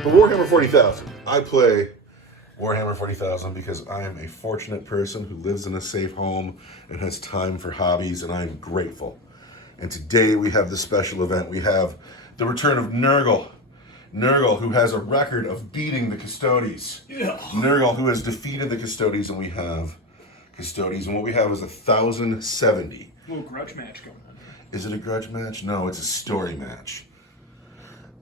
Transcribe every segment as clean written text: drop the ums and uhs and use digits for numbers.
The Warhammer 40,000. I play Warhammer 40,000 because I am a fortunate person who lives in a safe home and has time for hobbies, and I am grateful. And today we have this special event. We have the return of Nurgle. Nurgle, who has a record of beating the Custodes. Yeah. Nurgle, who has defeated the Custodes, and we have Custodes. And what we have is 1,070. A little grudge match going on. Is it a grudge match? No, it's a story match.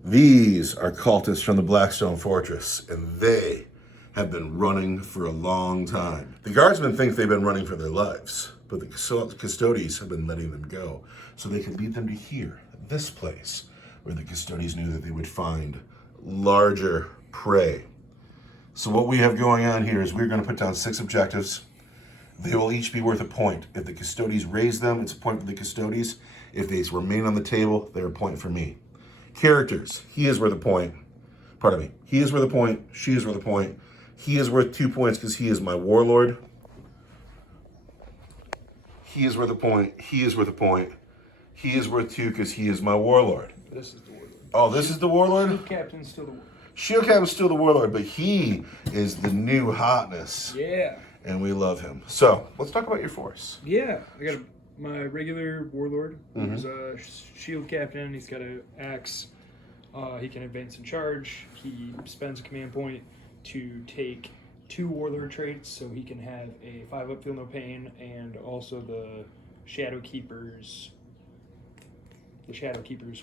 These are cultists from the Blackstone Fortress, and they have been running for a long time. The guardsmen think they've been running for their lives, but the Custodes have been letting them go, so they could lead them to here, this place, where the Custodes knew that they would find larger prey. So what we have going on here is we're going to put down 6 objectives. They will each be worth a point. If the Custodes raise them, it's a point for the Custodes. If they remain on the table, they're a point for me. Characters. He is worth a point. Pardon me. He is worth a point. She is worth a point. He is worth 2 points because he is my warlord. He is worth a point. He is worth a point. He is worth 2 because he is my warlord. This is the warlord. Oh, this is the warlord? Shield Captain's still the warlord. Shield Captain's still the warlord, but he is the new hotness. Yeah. And we love him. So, let's talk about your force. Yeah. I got my regular warlord, who's a shield captain. He's got an axe. He can advance and charge. He spends a command point to take 2 warlord traits, so he can have a 5-up feel no pain, and also the Shadow Keeper's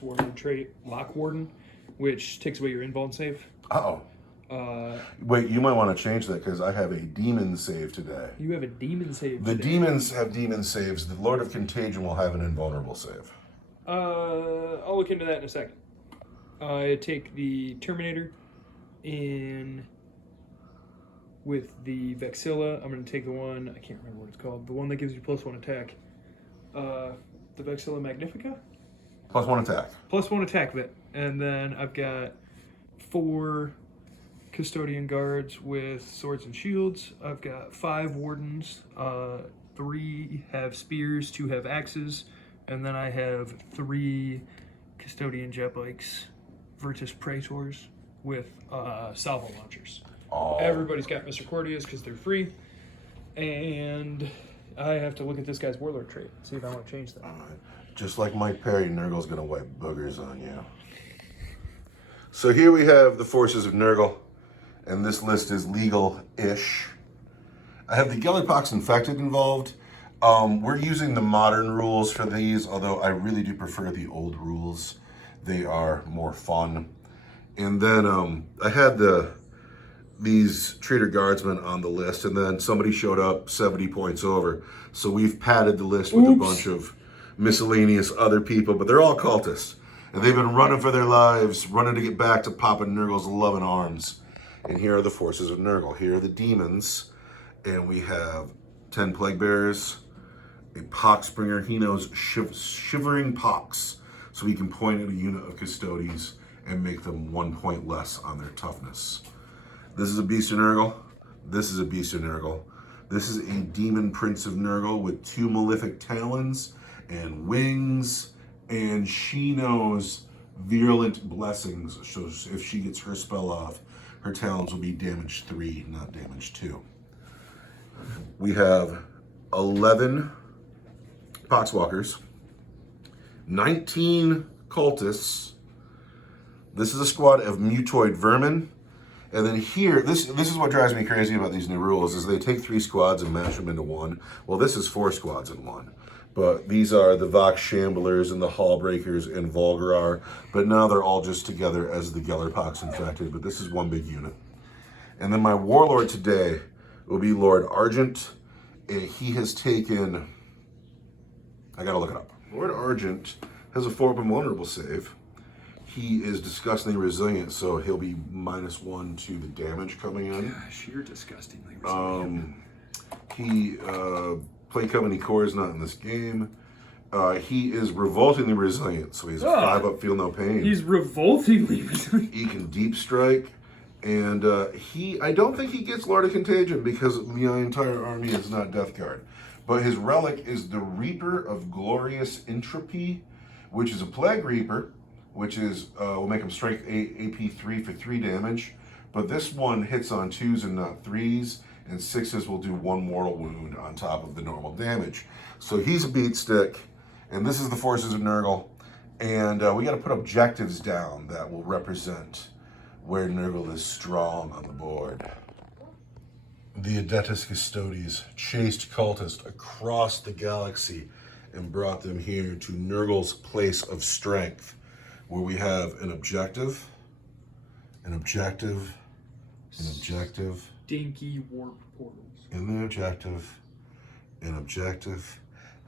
warlord trait, Lock Warden, which takes away your invuln save. Uh-oh. Wait, you might want to change that because I have a demon save today. You have a demon save The today. demons have demon saves. The Lord of Contagion will have an invulnerable save. I'll look into that in a second. I take the Terminator in with the Vexilla. I'm going to take the one, I can't remember what it's called, the one that gives you +1 attack. The Vexilla Magnifica? +1 attack. +1 attack of it. And then I've got 4 custodian guards with swords and shields. I've got 5 wardens. 3 have spears, 2 have axes, and then I have 3 custodian jet bikes, Virtus Praetors, with salvo launchers. Oh. Everybody's got Misericordias because they're free, and I have to look at this guy's warlord trait, see if I want to change that. All right. Just like Mike Perry, Nurgle's going to wipe boogers on you. So here we have the forces of Nurgle, and this list is legal-ish. I have the Gellerpox Infected involved. We're using the modern rules for these, although I really do prefer the old rules. They are more fun. And then I had these Trader Guardsmen on the list, and then somebody showed up 70 points over. So we've padded the list with a bunch of miscellaneous other people, but they're all cultists. And they've been running for their lives, running to get back to Papa Nurgle's loving arms. And here are the forces of Nurgle. Here are the demons. And we have 10 Plague Bearers, a Poxbringer. He knows shivering pox. So he can point at a unit of Custodes and make them 1 point less on their toughness. This is a Beast of Nurgle. This is a Beast of Nurgle. This is a Demon Prince of Nurgle with 2 malefic talons and wings. And she knows virulent blessings. So if she gets her spell off, her talons will be damage 3, not damage 2. We have 11 Poxwalkers, 19 cultists. This is a squad of mutoid vermin. And then here, this is what drives me crazy about these new rules, is they take 3 squads and mash them into 1. Well, this is 4 squads in 1. But these are the Vox Shamblers and the Hallbreakers and Volgarar. But now they're all just together as the Gellerpox Infected. But this is 1 big unit. And then my warlord today will be Lord Argent. He has taken, I gotta look it up. Lord Argent has a 4-up invulnerable save. He is disgustingly resilient, so he'll be -1 to the damage coming in. Gosh, you're disgustingly resilient. Play Company Core is not in this game. He is revoltingly resilient, so he's a 5-up feel no pain. He's revoltingly resilient. He can deep strike, and I don't think he gets Lord of Contagion because the entire army is not Death Guard. But his relic is the Reaper of Glorious Entropy, which is a Plague Reaper which is will make him strength 8, AP 3 for 3 damage. But this one hits on 2s and not 3s, and 6s will do 1 mortal wound on top of the normal damage. So he's a beat stick, and this is the forces of Nurgle. And we got to put objectives down that will represent where Nurgle is strong on the board. The Adeptus Custodes chased cultists across the galaxy and brought them here to Nurgle's place of strength, where we have an objective, an objective, an objective, Dinky warp portals. and the objective, an objective,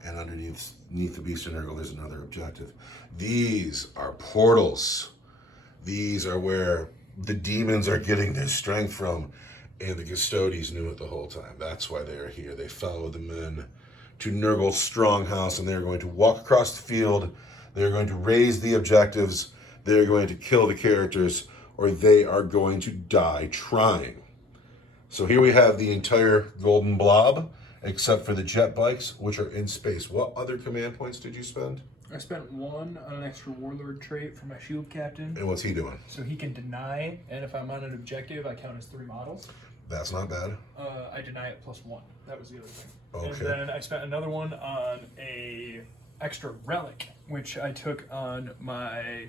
and underneath the Beast of Nurgle there's another objective. These are portals. These are where the demons are getting their strength from, and the Custodes knew it the whole time. That's why they are here. They followed the men to Nurgle's strong house, and they're going to walk across the field. They're going to raise the objectives. They're going to kill the characters, or they are going to die trying. So here we have the entire golden blob, except for the jet bikes, which are in space. What other command points did you spend? I spent 1 on an extra warlord trait for my shield captain. And what's he doing? So he can deny, and if I'm on an objective, I count as 3 models. That's not bad. I deny it +1. That was the other thing. Okay. And then I spent another 1 on a extra relic, which I took on my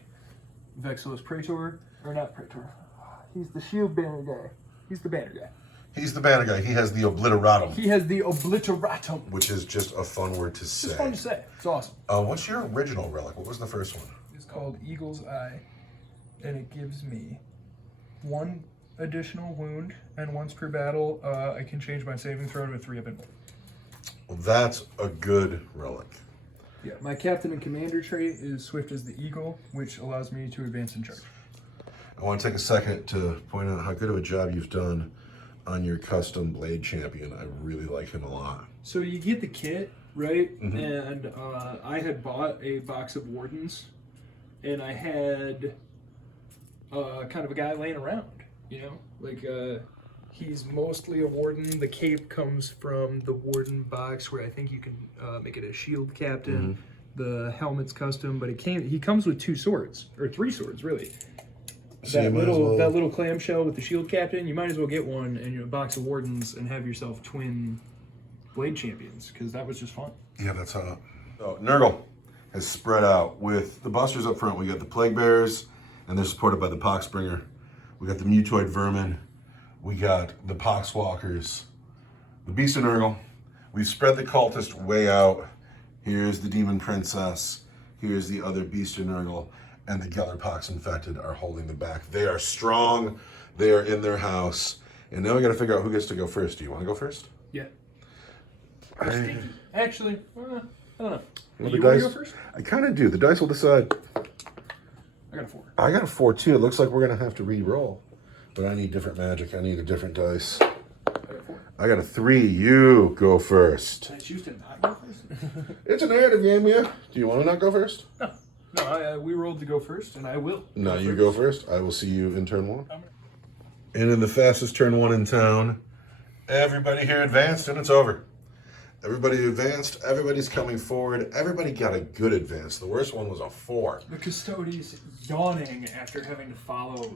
Vexilus Praetor, or not Praetor. He's the shield banner guy. He's the banner guy. He's the banner guy. He has the obliteratum, He has the obliteratum. which is just a fun word to say. It's fun to say. It's awesome. What's your original relic? What was the first one? It's called Eagle's Eye, and it gives me 1 additional wound, and once per battle, I can change my saving throw to a 3 up and 1. Well, that's a good relic. Yeah, my captain and commander trait is Swift as the Eagle, which allows me to advance and charge. I want to take a second to point out how good of a job you've done on your custom blade champion. I really like him a lot. So you get the kit, right? And I had bought a box of wardens, and I had kind of a guy laying around, you know? Like, he's mostly a warden. The cape comes from the warden box, where I think you can make it a shield captain. The helmet's custom, but he comes with 2 swords, or 3 swords, really. So that little clamshell with the shield captain, you might as well get one and a box of wardens and have yourself twin blade champions, because that was just fun. Yeah, that's hot. So Nurgle has spread out with the busters up front. We got the plague bearers, and they're supported by the poxbringer. We got the mutoid vermin. We got the poxwalkers. The beast of Nurgle. We've spread the cultist way out. Here's the demon princess. Here's the other beast of Nurgle. And the Gellerpox infected are holding them back. They are strong. They are in their house. And now we got to figure out who gets to go first. Do you want to go first? Yeah. Actually, I don't know. Well, You want to go first? I kind of do. The dice will decide. I got a 4. I got a 4 too. It looks like we're going to have to re-roll. But I need different magic. I need a different dice. I got a 4. I got a 3. You go first. I choose to not go first? It's a narrative game, yeah. Do you want to not go first? No, we rolled to go first, and I will. No, you go first. I will see you in turn 1. And in the fastest turn 1 in town, everybody here advanced, and it's over. Everybody advanced. Everybody's coming forward. Everybody got a good advance. The worst one was a 4. The Custodes yawning after having to follow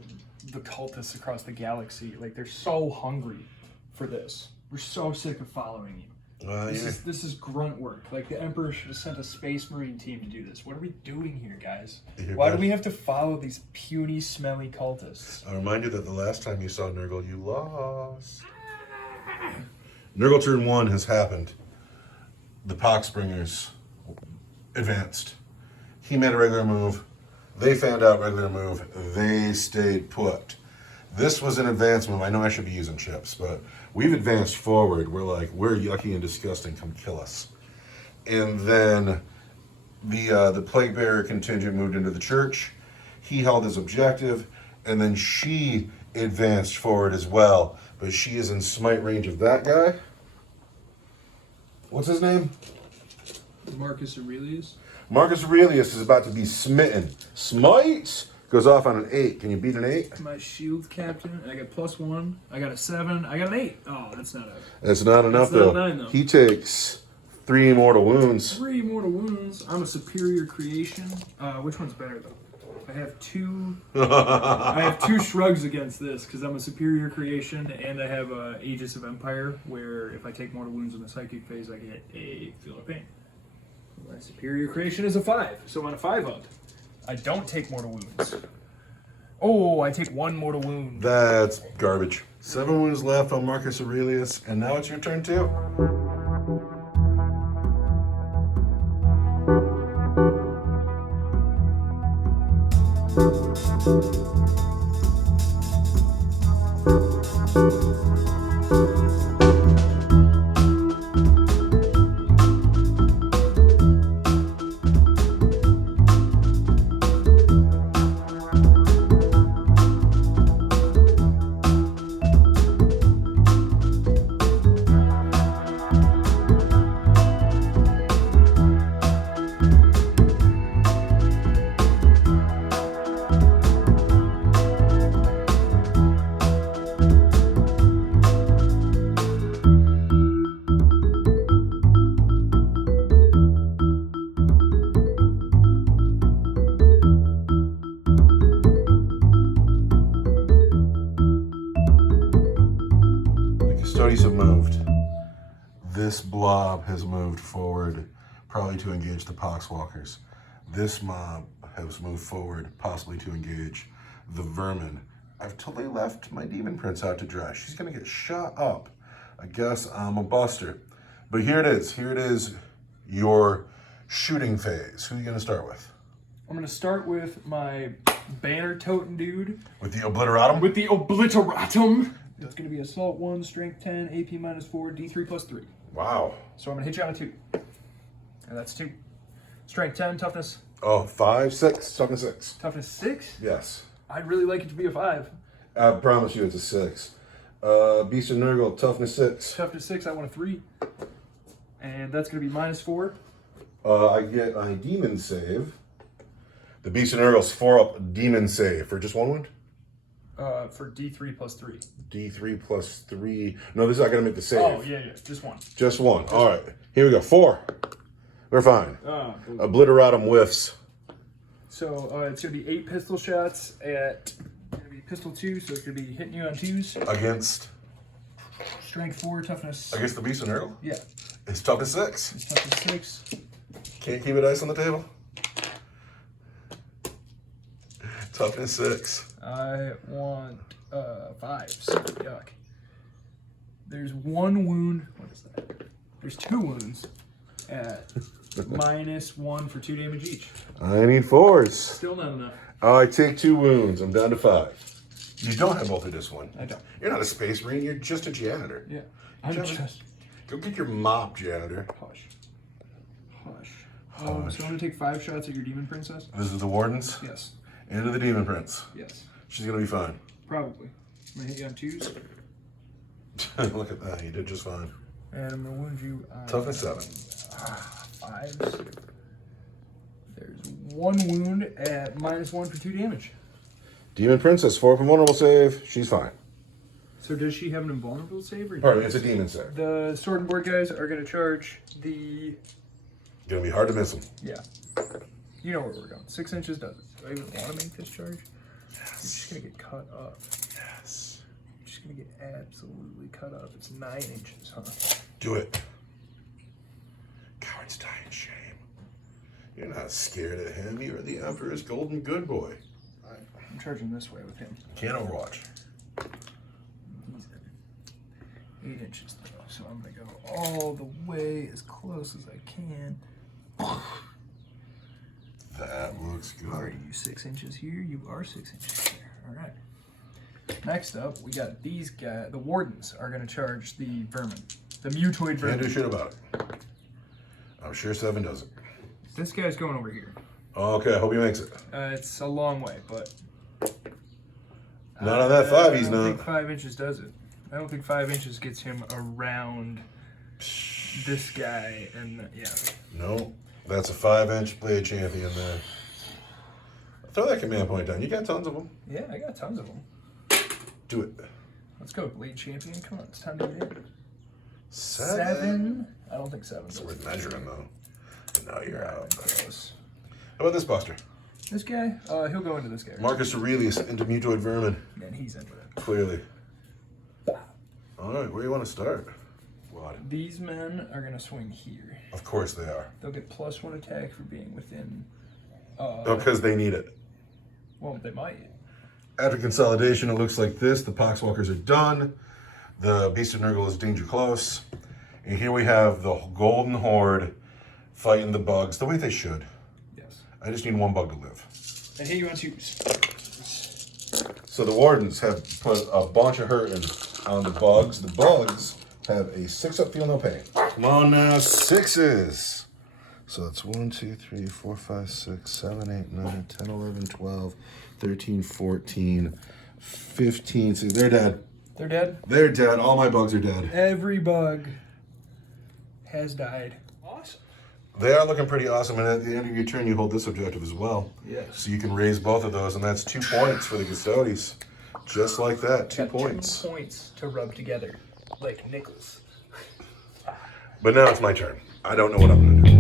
the cultists across the galaxy. Like, they're so hungry for this. We're so sick of following you. This is grunt work. Like, the Emperor should have sent a Space Marine team to do this. What are we doing here, guys? Why do we have to follow these puny, smelly cultists? I'll remind you that the last time you saw Nurgle, you lost. Nurgle turn 1 has happened. The Poxbringers advanced. He made a regular move. They found out regular move. They stayed put. This was an advance move. I know I should be using chips, but we've advanced forward. We're like, we're yucky and disgusting. Come kill us. And then the plague bearer contingent moved into the church. He held his objective, and then she advanced forward as well. But she is in smite range of that guy. What's his name? Marcus Aurelius. Marcus Aurelius is about to be smitten. Smite goes off on an 8. Can you beat an 8? My shield captain. I got +1. I got a 7. I got an 8. Oh, that's not a... That's not enough, That's not though. a 9, though. He takes 3 mortal wounds. 3 mortal wounds. I'm a superior creation. Which one's better, though? I I have two shrugs against this because I'm a superior creation, and I have a Aegis of Empire where if I take mortal wounds in the psychic phase, I get a feel of pain. My superior creation is a 5, so on a 5-up, I don't take mortal wounds. Oh, I take 1 mortal wound. That's garbage. 7 wounds left on Marcus Aurelius, and now it's your turn too. Custodies have moved. This blob has moved forward, probably to engage the Poxwalkers. This mob has moved forward, possibly to engage the vermin. I've totally left my demon prince out to dry. She's gonna get shot up. I guess I'm a buster. But here it is. Here it is, your shooting phase. Who are you gonna start with? I'm gonna start with my banner toting dude. With the obliteratum? With the obliteratum. It's gonna be assault 1, strength 10, AP -4, D3 +3. Wow. So I'm gonna hit you on a 2. And that's 2. Strength 10, toughness. Oh, 5, 6, toughness 6. Toughness 6? Yes. I'd really like it to be a 5. I promise you it's a 6. Beast of Nurgle, toughness 6. Toughness 6, I want a 3. And that's gonna be -4. I get a demon save. The Beast of Nurgle's 4-up demon save for just 1 wound? For D3 +3. D3 +3. No, this is not going to make the save. Oh, yeah, just 1. Just 1. All right. Here we go. 4. We're fine. Obliteratum whiffs. So it's going to be 8 pistol shots at gonna be pistol 2, so it's going to be hitting you on 2s. Against? Strength 4, toughness. Against the Beast of Nurgle? Yeah. It's toughness 6. It's toughness 6. Can't keep a dice on the table? Toughness 6. I want 5s. Yuck. There's 1 wound. What is that? There's 2 wounds at -1 for 2 damage each. I need 4s. Still not enough. Oh, I take 2 wounds. I'm down to 5. You don't have both of this one. I don't. You're not a space marine. You're just a janitor. Yeah. I'm just. Go get your mop, janitor. Hush. So I'm going to take 5 shots at your demon princess? This is the wardens? Yes. Into the demon prince. Yes. She's going to be fine. Probably. I'm going to hit you on 2s. Look at that. You did just fine. And I'm going to wound you on... Toughness 7. 5s. There's 1 wound at -1 for 2 damage. Demon princess, 4 from vulnerable save. She's fine. So does she have an invulnerable save? Or Pardon me, it's a demon save. The sword and board guys are going to charge the... Gonna be hard to miss them. Yeah. You know where we're going. 6 inches does it. Do I even want to make this charge? Yes. You're just going to get cut up. Yes. You're just going to get absolutely cut up. It's 9 inches, huh? Do it. Cowards die in shame. You're not scared of him. You're the Emperor's golden good boy. I'm charging this way with him. Can't overwatch. He's at 8 inches though, so I'm going to go all the way as close as I can. That looks Are good. you 6 inches here? You are 6 inches here. All right. Next up, we got these guys. The wardens are going to charge the vermin. The mutoid vermin. Can't do shit about it. I'm sure 7 does it. This guy's going over here. Okay, I hope he makes it. It's a long way, but... Not on that 5, he's I don't not. think 5 inches does it. I don't think 5 inches gets him around this guy, and yeah. No, that's a 5-inch blade champion there. Throw that command point down. You got tons of them. Yeah, I got tons of them. Do it. Let's go, Blade Champion. Come on, it's time to get in. 7? I don't think 7. It's worth measuring, though. No, you're out. Close. How about this, Buster? This guy, he'll go into this guy. Marcus Aurelius into mutoid vermin. And he's into it. Clearly. All right, where do you want to start? What? These men are going to swing here. Of course they are. They'll get +1 attack for being within... Oh, because they need it. Well, they might. After consolidation, it looks like this. The Poxwalkers are done. The Beast of Nurgle is danger close. And here we have the Golden Horde fighting the bugs the way they should. Yes. I just need one bug to live. And here you want to... So the Wardens have put a bunch of hurting on the bugs. The bugs have a 6-up feel no pain. Come on now, 6s. So that's 1, 2, 3, 4, 5, 6, 7, 8, 9, 10, 11, 12, 13, 14, 15. See, they're dead. They're dead? They're dead. All my bugs are dead. Every bug has died. Awesome. They are looking pretty awesome. And at the end of your turn, you hold this objective as well. Yes. So you can raise both of those, and that's 2 points for the Custodes. Just like that, 2 points. 2 points to rub together, like nickels. But now it's my turn. I don't know what I'm going to do.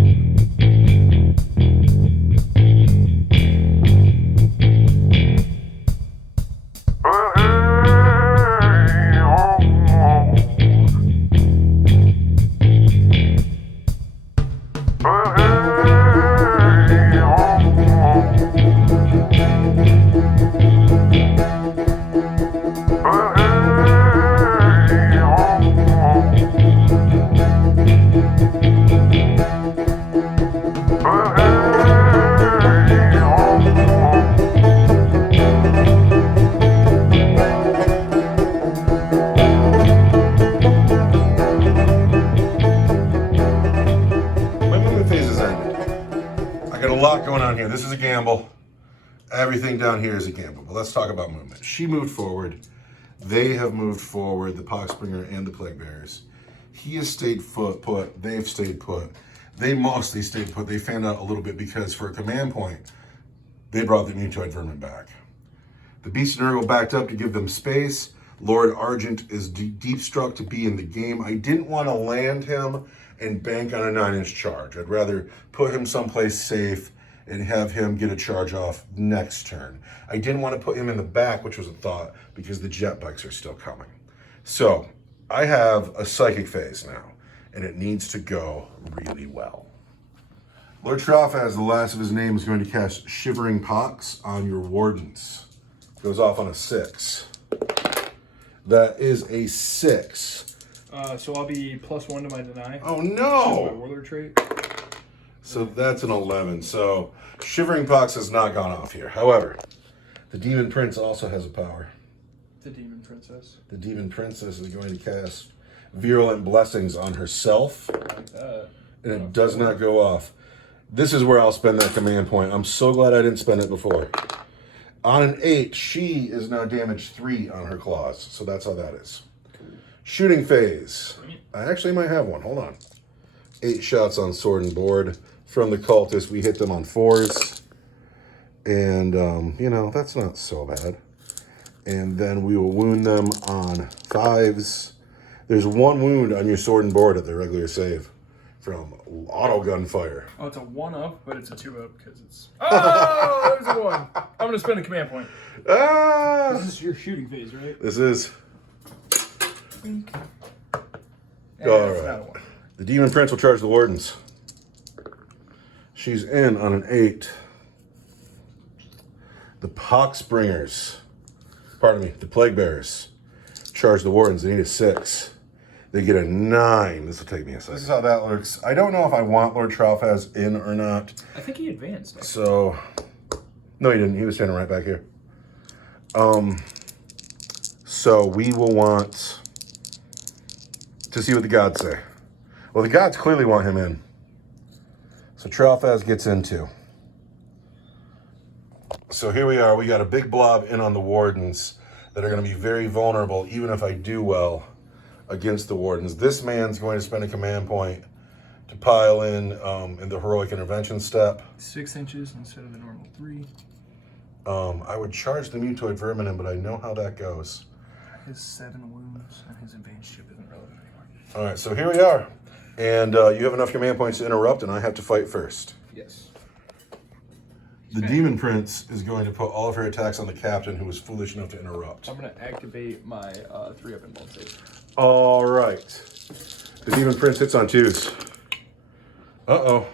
This is a gamble. Everything down here is a gamble. But let's talk about movement. She moved forward. They have moved forward, the Poxbringer and the Plague Bearers. He has stayed put. They've stayed put. They mostly stayed put. They fanned out a little bit because for a command point, they brought the mutoid vermin back. The Beast of Nurgle backed up to give them space. Lord Argent is deep struck to be in the game. I didn't want to land him and bank on a 9-inch charge. I'd rather put him someplace safe and have him get a charge off next turn. I didn't want to put him in the back, which was a thought, because the jet bikes are still coming. So I have a psychic phase now, and it needs to go really well. Lord Tralfaz, the last of his name, is going to cast Shivering Pox on your Wardens. Goes off on a 6. That is a 6. So I'll be +1 to my deny. Oh My no! warlord trait. So that's an 11. So Shivering Pox has not gone off here. However, the Demon Prince also has a power. The Demon Princess. The Demon Princess is going to cast Virulent Blessings on herself. Like that. And it does not go off. This is where I'll spend that command point. I'm so glad I didn't spend it before. On an 8, she is now damage 3 on her claws. So that's how that is. Shooting phase. I actually might have one. Hold on. 8 shots on sword and board. From the cultists, we hit them on 4s. And, you know, that's not so bad. And then we will wound them on 5s. There's 1 wound on your sword and board at the regular save from auto gunfire. Oh, it's a 1-up, but it's a 2-up because it's... Oh, there's a 1. I'm going to spend a command point. Ah! This is your shooting phase, right? This is. And All it's right. not a 1. The Demon Prince will charge the Wardens. She's in on an 8. The Poxbringers, pardon me, the Plague Bearers, charge the Wardens. They need a 6. They get a 9. This will take me a second. This is how that looks. I don't know if I want Lord Tralfaz in or not. I think he advanced. So, no, he didn't. He was standing right back here. So we will want to see what the gods say. Well, the gods clearly want him in. So Tralfaz gets in too. So here we are. We got a big blob in on the Wardens that are going to be very vulnerable, even if I do well against the Wardens. This man's going to spend a command point to pile in the heroic intervention step. 6 inches instead of the normal 3. I would charge the mutoid vermin in, but I know how that goes. His 7 wounds and his advanced ship isn't relevant anymore. All right, so here we are. And you have enough command points to interrupt, and I have to fight first. Yes. The Demon Prince is going to put all of her attacks on the captain, who was foolish enough to interrupt. I'm gonna activate my 3-up and 1 save. All right. The Demon Prince hits on 2s. Uh-oh.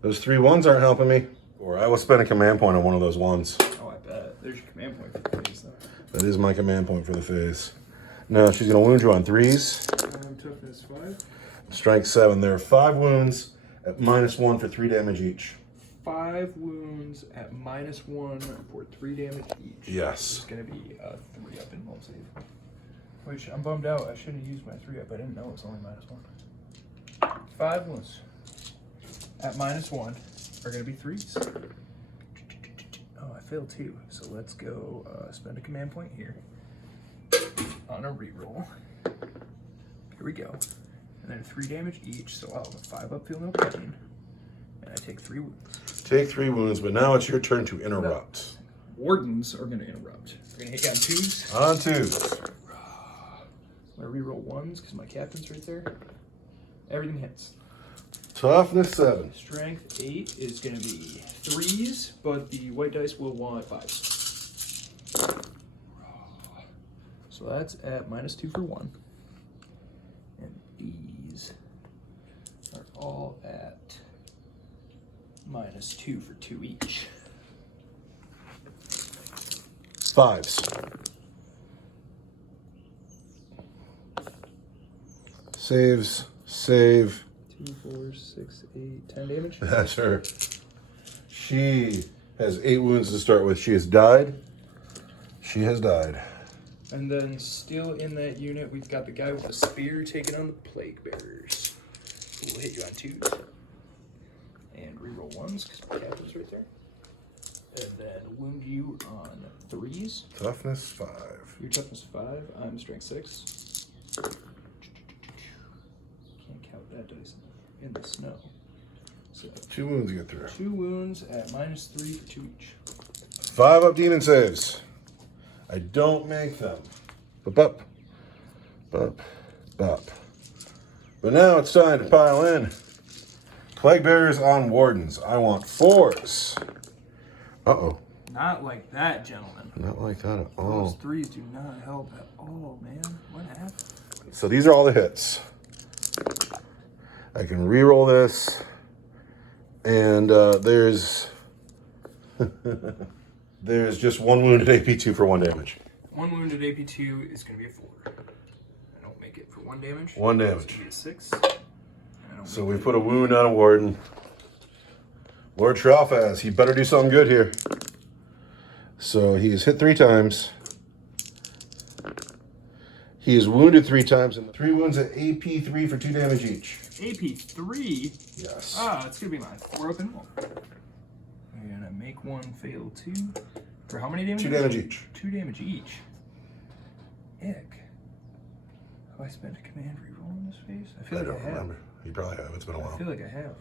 Those 3 1s aren't helping me. Or I will spend a command point on one of those 1s. Oh, I bet. There's your command point for the phase, though. That is my command point for the phase. Now she's going to wound you on 3s. Toughness 5. Strength 7. There are 5 wounds at -1 for 3 damage each. 5 wounds at -1 for 3 damage each. Yes. It's gonna be a 3-up and 1 save. Which I'm bummed out. I shouldn't have used my 3-up. I didn't know it was only -1. 5 wounds at -1 are gonna be 3s. Oh, I failed 2. So let's go spend a command point here on a reroll. Here we go. And then 3 damage each. So I'll have a 5-up, feel no pain. And I take 3 wounds. Take 3 wounds, but now it's your turn to interrupt. Wardens are going to interrupt. They're going to hit you on 2s. On 2s. I'm going to reroll 1s because my captain's right there. Everything hits. Toughness 7. Strength 8 is going to be 3s, but the white dice will want 5s. So that's at -2 for 1. And these are all at -2 for 2 each. 5s. Saves. Save. 2, 4, 6, 8, 10 damage. That's her. She has 8 wounds to start with. She has died. She has died. And then still in that unit, we've got the guy with the spear taking on the plague bearers. Who will hit you on 2s. And reroll 1s because my captain's right there. And then wound you on 3s. Toughness 5. Your toughness 5. I'm strength 6. Can't count that dice in the snow. So 2 wounds to get through. 2 wounds at -3 for 2 each. 5-up demon saves. I don't make them. Bup, bup, bup. But now it's time to pile in. Plague bearers on wardens. I want 4s. Uh-oh. Not like that, gentlemen. Not like that at Those all. 3s do not help at all, man. What happened? So these are all the hits. I can re-roll this. And there's there's just 1 wounded AP2 for 1 damage. 1 wounded AP2 is going to be a 4. I don't make it for 1 damage. 1 It's damage. going to be a 6. So we put a wound on a warden. Lord Tralfaz, he better do something good here. So he is hit 3 times. He is wounded 3 times, and 3 wounds at AP3 for 2 damage each. AP3? Yes. Ah, it's going to be my 4-up and 1. We're going to make 1, fail 2. For how many damage? 2 damage each. 2 damage each. Ick. Have I spent a command reroll in this phase? I feel I like don't I have. remember. You probably have. It's been a I while. feel like I have.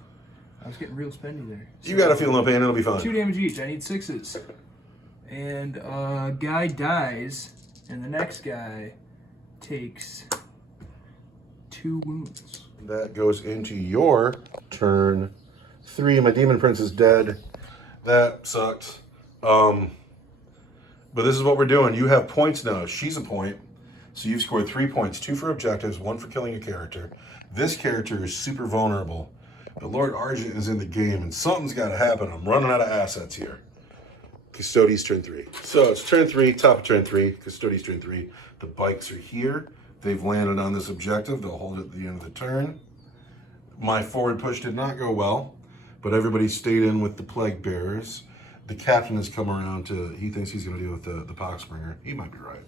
I was getting real spendy there. You got to feel no pain. It'll be fine. 2 damage each. I need 6s. And guy dies, and the next guy takes 2 wounds. That goes into your turn 3. My Demon Prince is dead. That sucked. But this is what we're doing. You have points now. She's a point. So you've scored 3 points. 2 for objectives, 1 for killing a character. This character is super vulnerable. But Lord Argent is in the game, and something's got to happen. I'm running out of assets here. Custodes turn 3. So it's turn 3, top of turn 3. Custodes turn 3. The bikes are here. They've landed on this objective. They'll hold it at the end of the turn. My forward push did not go well, but everybody stayed in with the plague bearers. The captain has come around to, he thinks he's going to deal with the poxbringer. He might be right.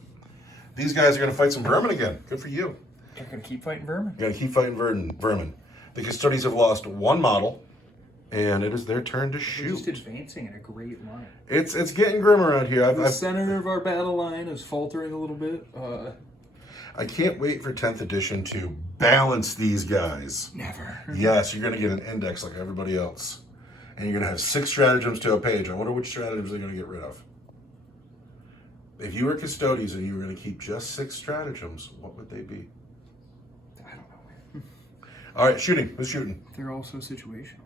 These guys are going to fight some vermin again. Good for you. They're going to keep fighting vermin? You're going to keep fighting vermin. The Custodes have lost 1 model, and it is their turn to They're shoot. just advancing in a great line. It's getting grim around here. The center of our battle line is faltering a little bit. I can't wait for 10th edition to balance these guys. Never. Yes, you're going to get an index like everybody else. And you're going to have 6 stratagems to a page. I wonder which stratagems they're going to get rid of. If you were Custodes and you were going to keep just 6 stratagems, what would they be? I don't know, man. All right, shooting. Who's shooting? They're all so situational.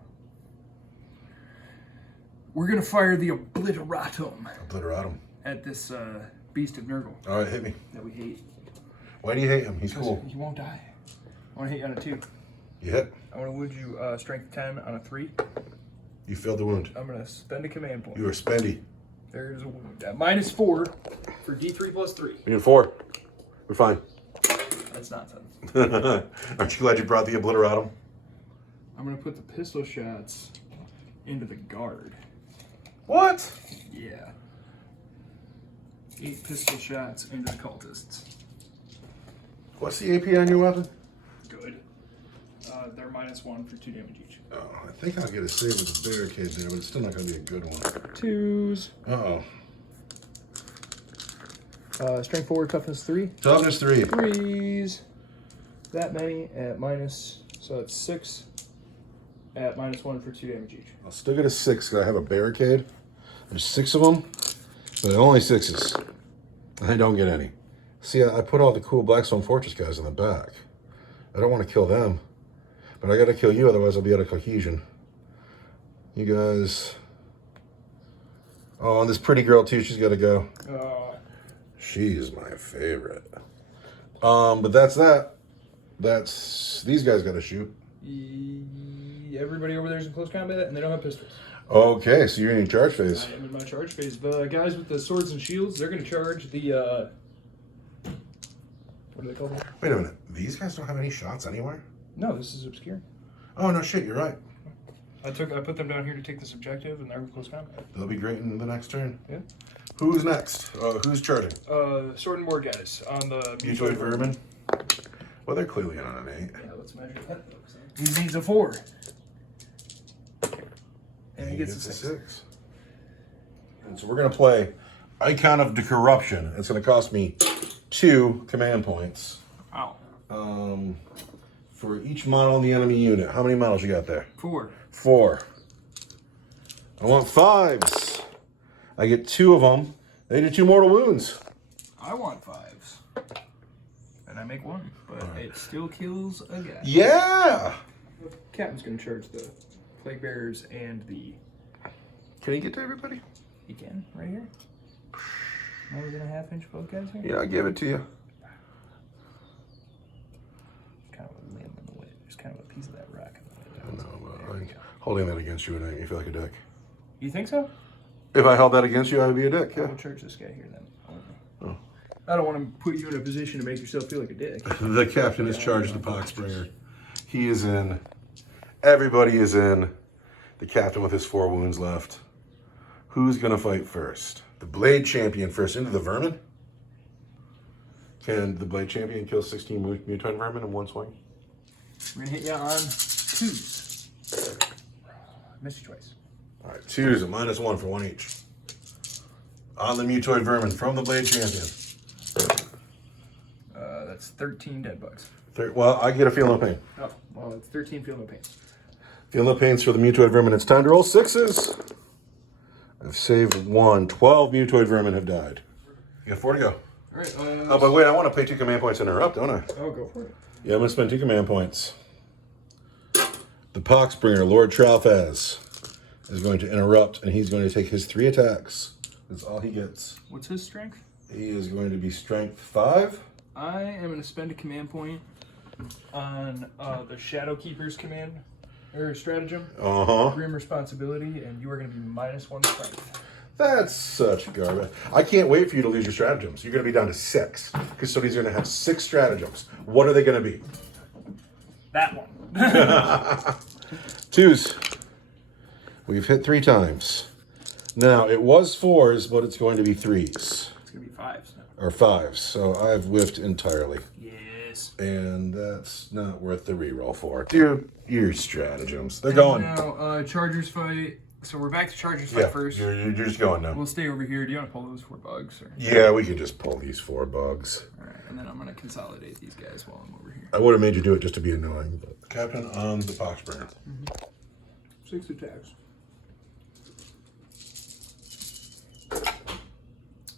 We're gonna fire the obliteratum Obliteratum. at this beast of Nurgle All right, hit me. that we hate. Why do you hate him? He's Because cool. he won't die. I want to hit you on a 2. You hit. I want to wound you strength 10 on a 3. You failed the wound. I'm going to spend a command point. You are spendy. There's a wound. At -4 for D3 plus 3. We did 4. We're fine. That's nonsense. Aren't you glad you brought the obliteratum? I'm going to put the pistol shots into the guard. What? Yeah. 8 pistol shots into the cultists. What's the AP on your weapon? Good. They're -1 for 2 damage each. Oh, I think I'll get a save with the barricade there, but it's still not going to be a good one. 2s. Uh-oh. Strength 4, toughness 3. Toughness 3. 3s. That many at so that's 6 at -1 for 2 damage each. I'll still get a 6 because I have a barricade. There's 6 of them, but only 6s. I don't get any. See, I put all the cool Blackstone Fortress guys in the back. I don't want to kill them, but I got to kill you, otherwise I'll be out of cohesion. You guys... Oh, and this pretty girl too, she's got to go. She's my favorite. But that's that. These guys got to shoot. Everybody over there is in close combat, and they don't have pistols. Okay, so you're in charge phase. I am in my charge phase. The guys with the swords and shields, they're going to charge the, what are they called? Wait a minute. These guys don't have any shots anywhere? No, this is obscure. Oh, no shit, you're right. I put them down here to take this objective, and they're in close combat. They'll be great in the next turn. Yeah. Who's next? Who's charging? Sword and board guys on the Mutoid Vermin? Well, they're clearly on an 8. Yeah, let's measure that. He needs a 4. And he gets a 6. And so we're going to play Icon of the Corruption. It's going to cost me 2 command points. Ow. For each model in the enemy unit. How many models you got there? 4. 4. I want 5s. I get 2 of them. They do 2 mortal wounds. I want 5s. And I make 1, but it still kills a guy. Yeah! Captain's going to charge the plague bearers and the... Can he get to everybody? He can, right here. Now we're going to half-inch both guys here? Yeah, I'll give it to you. Kind of a limb in the way. There's kind of a piece of that rock in the way. I know, but holding that against you would make me feel like a dick. You think so? If I held that against you, I would be a dick, yeah. We'll charge this guy here then. Oh. I don't want to put you in a position to make yourself feel like a dick. The captain has charged the Poxbringer. He is in. Everybody is in. The captain with his 4 wounds left. Who's going to fight first? The Blade Champion first into the Vermin? Can the Blade Champion kill 16 mutant vermin in one swing? We're going to hit you on 2s. Missed you twice. All right, 2s, a -1 for 1 each. On the Mutoid Vermin from the Blade Champion. That's 13 dead bugs. Well, I get a feel no pain. Oh, well, it's 13 feel no pain. Feel no pains for the Mutoid Vermin. It's time to roll 6s. I've saved 1. 12 Mutoid Vermin have died. You got 4 to go. All right. Oh, but wait, I want to pay 2 command points and interrupt, don't I? Oh, go for it. Yeah, I'm going to spend 2 command points. The Poxbringer, Lord Tralfaz, is going to interrupt, and he's going to take his 3 attacks. That's all he gets. What's his strength? He is going to be strength 5. I am going to spend a command point on the Shadowkeeper's command or stratagem. Grim responsibility, and you are going to be -1 strength. That's such garbage. I can't wait for you to lose your stratagems. You're going to be down to 6. Custodes are going to have 6 stratagems. What are they going to be? That one. 2s. We've hit 3 times. Now, it was 4s, but it's going to be 3s. It's going to be 5s now. Or 5s, so I've whiffed entirely. Yes. And that's not worth the reroll for. Dude, your stratagems. They're going. Now, Chargers fight. So we're back to Chargers fight first. You're just going now. We'll stay over here. Do you want to pull those 4 bugs? Or? Yeah, we can just pull these 4 bugs. All right, and then I'm going to consolidate these guys while I'm over here. I would have made you do it just to be annoying. But. Captain on the Poxbringer. 6 attacks.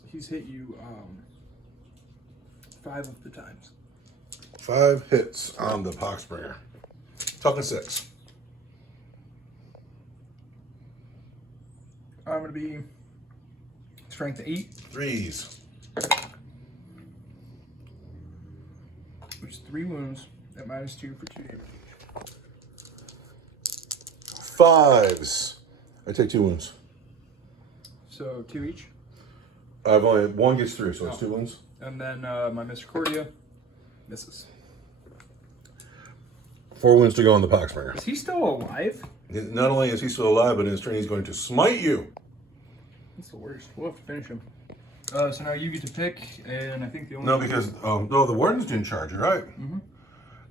He's hit you 5 of the times. 5 hits on the Poxbringer. Talking 6. I'm going to be strength 8. 3s. Which is 3 wounds at -2 for 2 damage. 5s. I take 2 wounds. So 2 each. I've only, 1 gets through, so it's 2 wounds. And then my Misericordia misses. 4 wounds to go on the Poxbringer. Is he still alive? Not only is he still alive, but in his turn he's going to smite you. That's the worst. We'll have to finish him. So now you get to pick, and I think the only... No, because, no, the Wardens didn't charge, you're right. Mm-hmm.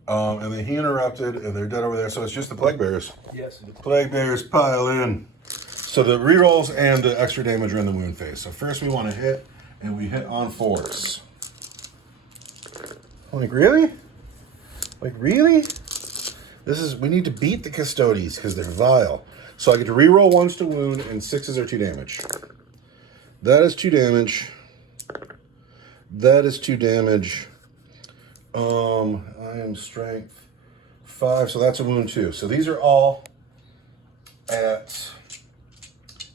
And then he interrupted, and they're dead over there, so it's just the Plague Bearers. Yes, it is. Plague Bearers pile in. So the rerolls and the extra damage are in the wound phase. So first we want to hit, and we hit on 4s. Like, really? Like, really? We need to beat the Custodes, because they're vile. So I get to reroll 1s to wound, and 6s are 2 damage. That is 2 damage. That is 2 damage. I am strength 5, so that's a wound 2. So these are all at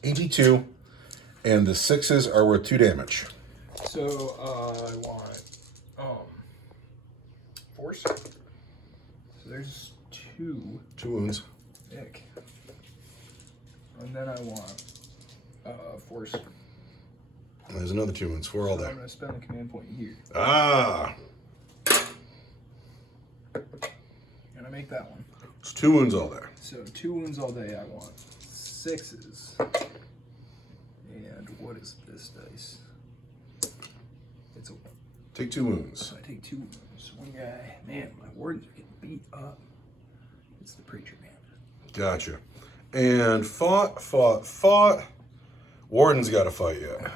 AP2, and the 6s are worth 2 damage. So I want force. So there's 2. 2 wounds. Ick. And then I want force. And there's another 2 wounds. 4 all So I'm there. going to spend the command point here. Ah! And I make that one. It's 2 wounds all there. So 2 wounds all day. I want 6s. And what is this dice? It's a 1. Take 2 wounds. So I take 2 wounds. One guy. Man, my wardens are getting beat up. It's the preacher man. Gotcha. And fought. Warden's got to fight yet.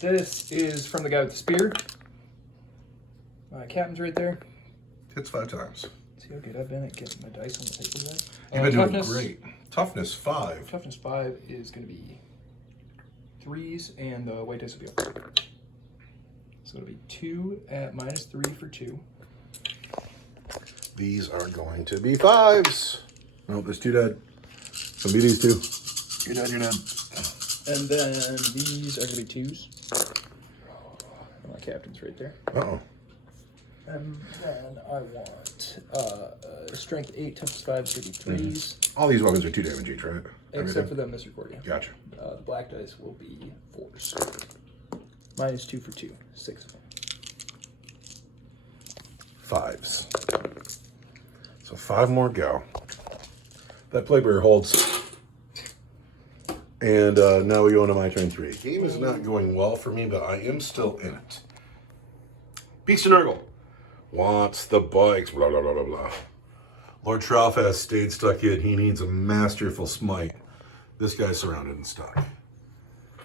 This is from the guy with the spear. My captain's right there. Hits 5 times. See how good I've been at getting my dice on the table today? You've been doing great. Toughness 5. Toughness 5 is going to be 3s, and the white dice will be up. So it'll be 2 at -3 for 2. These are going to be 5s. Nope, there's 2 dead. So be these 2. You're dead, you're dead. And then these are going to be 2s. And my captain's right there. Uh-oh. And then I want strength 8, toughness 5, 33s. All these weapons are 2 damage each, right? Except for the Misericordia. Gotcha. The black dice will be 4s. -2 for 2. 6 of them. 5s. So 5 more go. That Plague Bearer holds. And now we go into my turn 3. Game is not going well for me, but I am still in it. Beast of Nurgle wants the bikes, blah, blah, blah, blah, blah. Lord Trough has stayed stuck in. He needs a masterful smite. This guy's surrounded and stuck.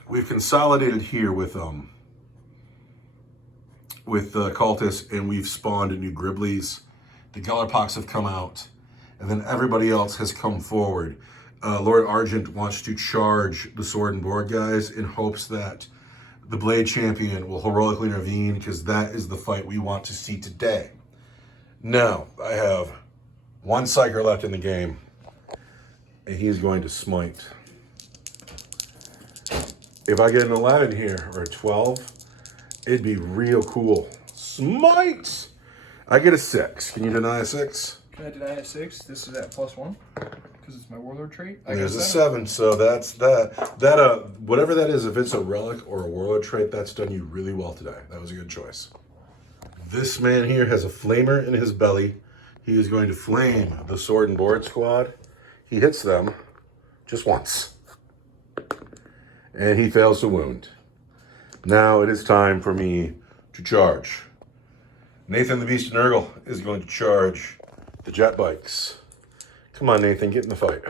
We've consolidated here with Cultists, and we've spawned new Griblies. The Gellerpox have come out, and then everybody else has come forward. Lord Argent wants to charge the Sword and Board guys in hopes that the Blade Champion will heroically intervene, because that is the fight we want to see today. Now, I have 1 Psyker left in the game, and he's going to smite. If I get an 11 here, or a 12, it'd be real cool. Smite! I get a 6. Can you deny a 6? Can I deny a 6? This is at +1 because it's my warlord trait. There's a 7, so that's that. Whatever that is, if it's a relic or a warlord trait, that's done you really well today. That was a good choice. This man here has a flamer in his belly. He is going to flame the Sword and Board squad. He hits them just once, and he fails to wound. Now it is time for me to charge. Nathan the Beast of Nurgle is going to charge the jet bikes. Come on, Nathan, get in the fight.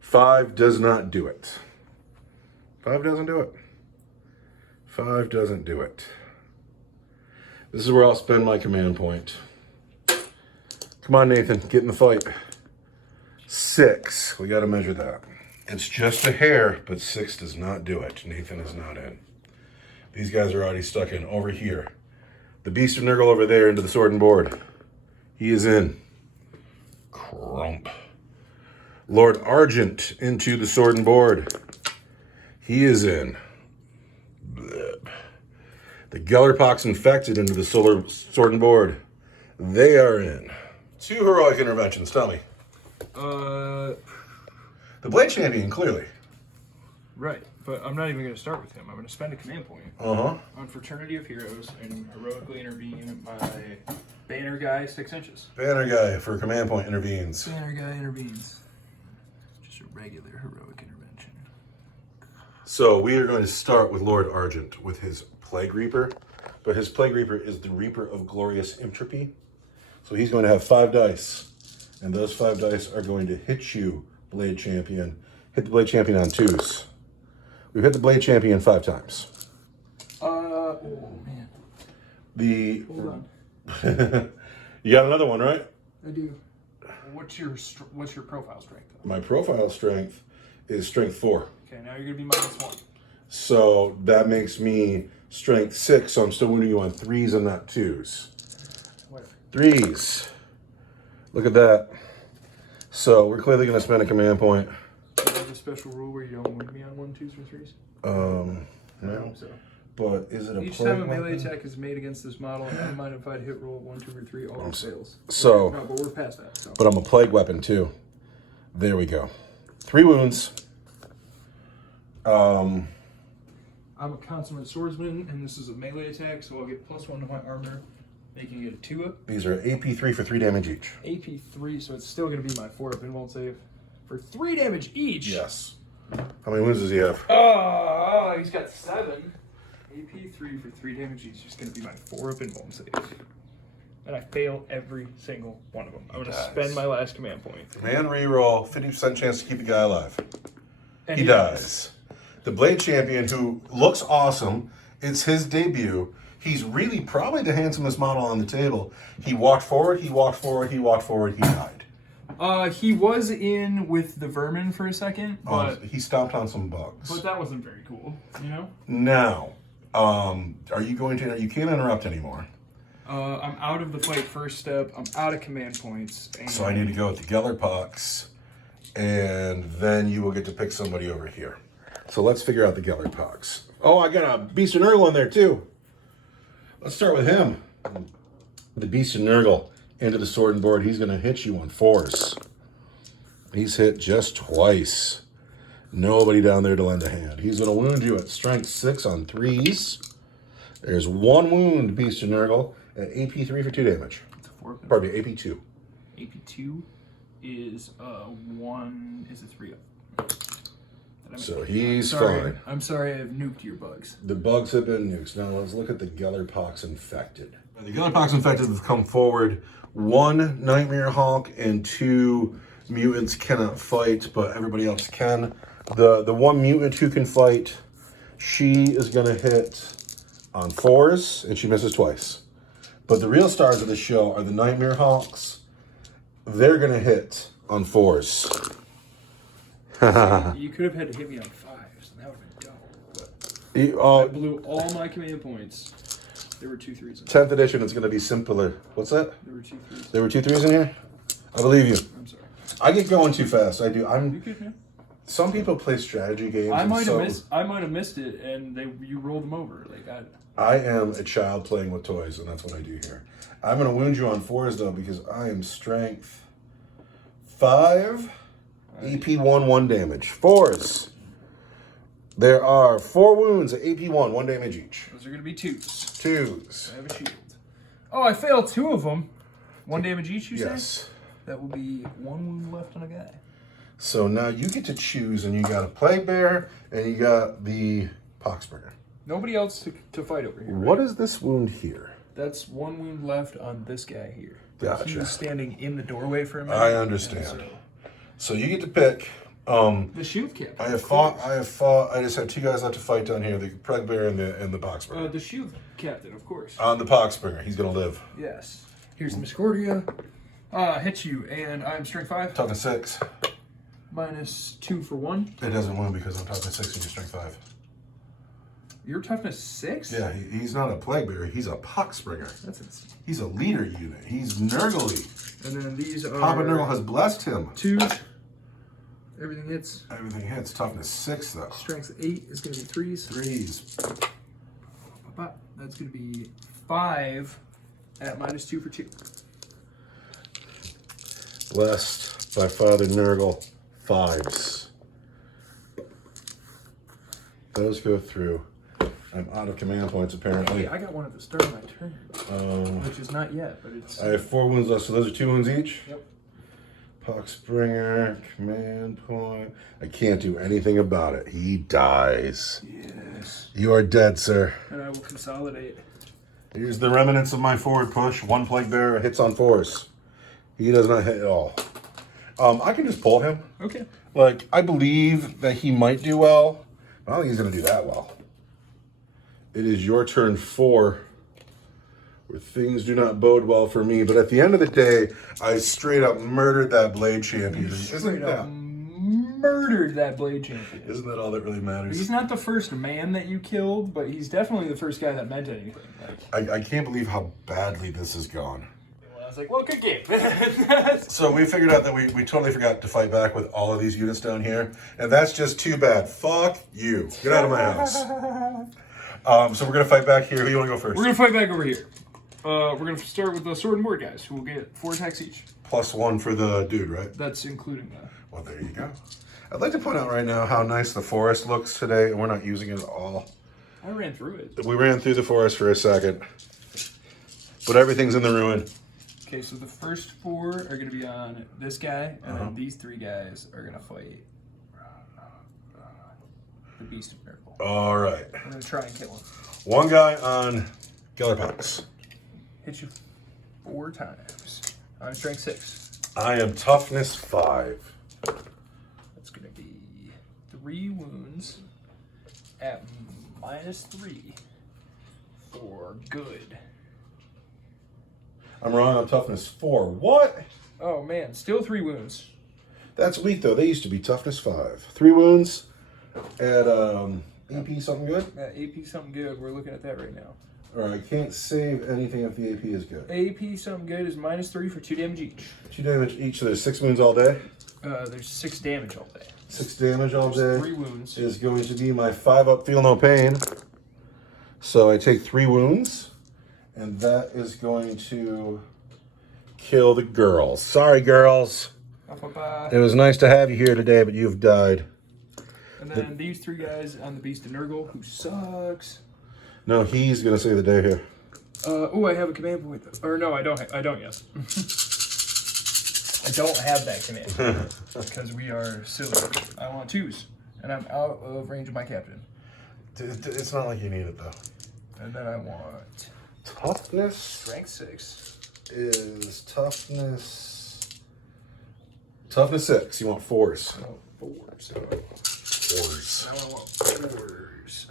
5 does not do it. 5 doesn't do it. 5 doesn't do it. This is where I'll spend my command point. Come on, Nathan, get in the fight. 6, we got to measure that. It's just a hair, but 6 does not do it. Nathan is not in. These guys are already stuck in over here. The Beast of Nurgle over there into the Sword and Board. He is in. Crump. Lord Argent into the Sword and Board. He is in. The Gellerpox infected into the solar sword and board. They are in. 2 heroic interventions, tell me. The Blade Champion, clearly. Right, but I'm not even going to start with him. I'm going to spend a command point on Fraternity of Heroes and heroically intervene my banner guy 6 inches. Banner guy for command point intervenes. Banner guy intervenes. Just a regular heroic intervention. So we are going to start with Lord Argent with his Plague Reaper, but his Plague Reaper is the Reaper of Glorious Entropy. So he's going to have 5 dice, and those 5 dice are going to hit you, Blade Champion. Hit the Blade Champion on 2s. We've hit the Blade Champion 5 times. Oh man. Hold on. You got another one, right? I do. What's your profile strength? My profile strength is strength 4. Okay, now you're gonna be -1. So that makes me strength 6. So I'm still winning you on 3s and not 2s. Whatever. 3s. Look at that. So we're clearly going to spend a command point. Do you have a special rule where you don't win me on 1, 2s, or 3s? No. So. But is it a Each plague time a weapon? melee attack is made against this model, unmodified hit roll 1, 2, or 3 always fails. So, no, but we're past that. So. But I'm a plague weapon too. There we go. 3 wounds. I'm a consummate swordsman, and this is a melee attack, so I'll get +1 to my armor, making it a 2-up. These are AP3 for 3 damage each. AP3, so it's still going to be my 4-up invuln save for 3 damage each. Yes. How many wounds does he have? Oh, he's got 7. AP3 for 3 damage each is going to be my 4-up invuln save. And I fail every single one of them. I'm going to spend my last command point. Command reroll, 50% chance to keep a guy alive. And He dies. The Blade Champion, who looks awesome, it's his debut. He's really probably the handsomest model on the table. He walked forward, he walked forward, he walked forward, he died. He was in with the vermin for a second, but he stomped on some bugs. But that wasn't very cool, you know? Now, you can't interrupt anymore. I'm out of the fight first step. I'm out of command points. And So I need to go with the Gellerpox, and then you will get to pick somebody over here. So let's figure out the Gellerpox. Oh, I got a Beast of Nurgle in there too. Let's start with him. The Beast of Nurgle into the sword and board. He's going to hit you on 4s. He's hit just twice. Nobody down there to lend a hand. He's going to wound you at strength 6 on 3s. There's 1 wound, Beast of Nurgle, at AP3 for 2 damage. Pardon me, AP2. AP2 is 1. Is a 3-up. So he's fine. I'm sorry I've nuked your bugs. The bugs have been nuked. Now let's look at the Gellerpox infected. The Gellerpox infected have come forward. 1 Nightmare Hawk and 2 mutants cannot fight, but everybody else can. The 1 mutant who can fight, she is going to hit on 4s, and she misses twice. But the real stars of the show are the Nightmare Hawks. They're going to hit on 4s. You could have had to hit me on 5s, and that would have been dumb. I blew all my command points. There were 2 3s in 10th edition, it's going to be simpler. What's that? There were 2 3s. There were 2 3s in here? I believe you. I'm sorry. I get going too fast. I do. You could, yeah. Some people play strategy games. I might have missed it, and you rolled them over. I am a child playing with toys, and that's what I do here. I'm going to wound you on 4s, though, because I am strength 5, AP1, 1 damage. 4s. There are 4 wounds at AP1, 1 damage each. Those are going to be 2s. 2s. I have a shield. Oh, I failed 2 of them. 1 damage each, you say? Yes. That will be 1 wound left on a guy. So now you get to choose, and you got a Plague Bear, and you got the Poxburger. Nobody else to fight over here. What is this wound here? That's 1 wound left on this guy here. Gotcha. He was standing in the doorway for a minute. I understand. So you get to pick. The shield captain. I have fought. I just have 2 guys left to fight down here: the Plague Bear and the Poxburger. The shield captain, of course. On the Poxburger, he's gonna live. Yes. Here's the Miscordia. Hits you, and I'm strength 5. Talking 6. -2 for 1. It doesn't win because I'm talking 6 and you're strength 5. Your toughness 6? Yeah, he's not a Plague Bear. He's a Poxbringer. That's insane. He's a leader unit. He's Nurgle-y. And then these are... Papa Nurgle has blessed him. 2s. Everything hits. Everything hits. Toughness 6 though. Strength 8 is going to be 3s. 3s. That's going to be 5 at -2 for 2. Blessed by Father Nurgle. 5s. Those go through. I'm out of command points apparently. Hey, I got one at the start of my turn, which is not yet, but it's. I have 4 wounds left, so those are 2 wounds each. Yep. Poxbringer, command point. I can't do anything about it. He dies. Yes. You are dead, sir. And I will consolidate. Here's the remnants of my forward push. 1 plague bearer hits on force. He does not hit at all. I can just pull him. Okay. Like, I believe that he might do well. I don't think he's going to do that well. It is your turn 4, where things do not bode well for me. But at the end of the day, I straight up murdered that blade champion. Straight up murdered that blade champion. Isn't that all that really matters? He's not the first man that you killed, but he's definitely the first guy that meant anything. Like, I can't believe how badly this has gone. I was like, well, good game. So we figured out that we totally forgot to fight back with all of these units down here. And that's just too bad. Fuck you. Get out of my house. So we're going to fight back here. Who do you want to go first? We're going to fight back over here. We're going to start with the sword and board guys, who will get 4 attacks each. +1 for the dude, right? That's including that. Well, there you go. I'd like to point out right now how nice the forest looks today, and we're not using it at all. I ran through it. We ran through the forest for a second, but everything's in the ruin. Okay, so the first 4 are going to be on this guy, and then these 3 guys are going to fight the Beast of Nurgle. All right. I'm going to try and kill him. 1 guy on Gellerpox. Hit you 4 times. I'm strength 6. I am toughness 5. That's going to be 3 wounds at -3 for good. I'm wrong on toughness 4. What? Oh man, still 3 wounds. That's weak though. They used to be toughness 5. 3 wounds at AP something good? At AP something good, we're looking at that right now. Or I can't save anything if the AP is good. AP something good is -3 for 2 damage each. 2 damage each, so there's 6 wounds all day. There's 6 damage all day. 6 damage all day. 3 wounds. Is going to be my 5 up, feel no pain. So I take 3 wounds, and that is going to kill the girls. Sorry, girls. It was nice to have you here today, but you've died. And then these 3 guys on the Beast of Nurgle, who sucks. No, he's going to save the day here. Oh, I have a command point. Or no, I don't. I don't yet. I don't have that command because we are silly. I want 2s, and I'm out of range of my captain. It's not like you need it though. And then I want toughness. Strength 6 is toughness. Toughness 6. You want 4s. Oh, 4s. 4s. Now I want 4s.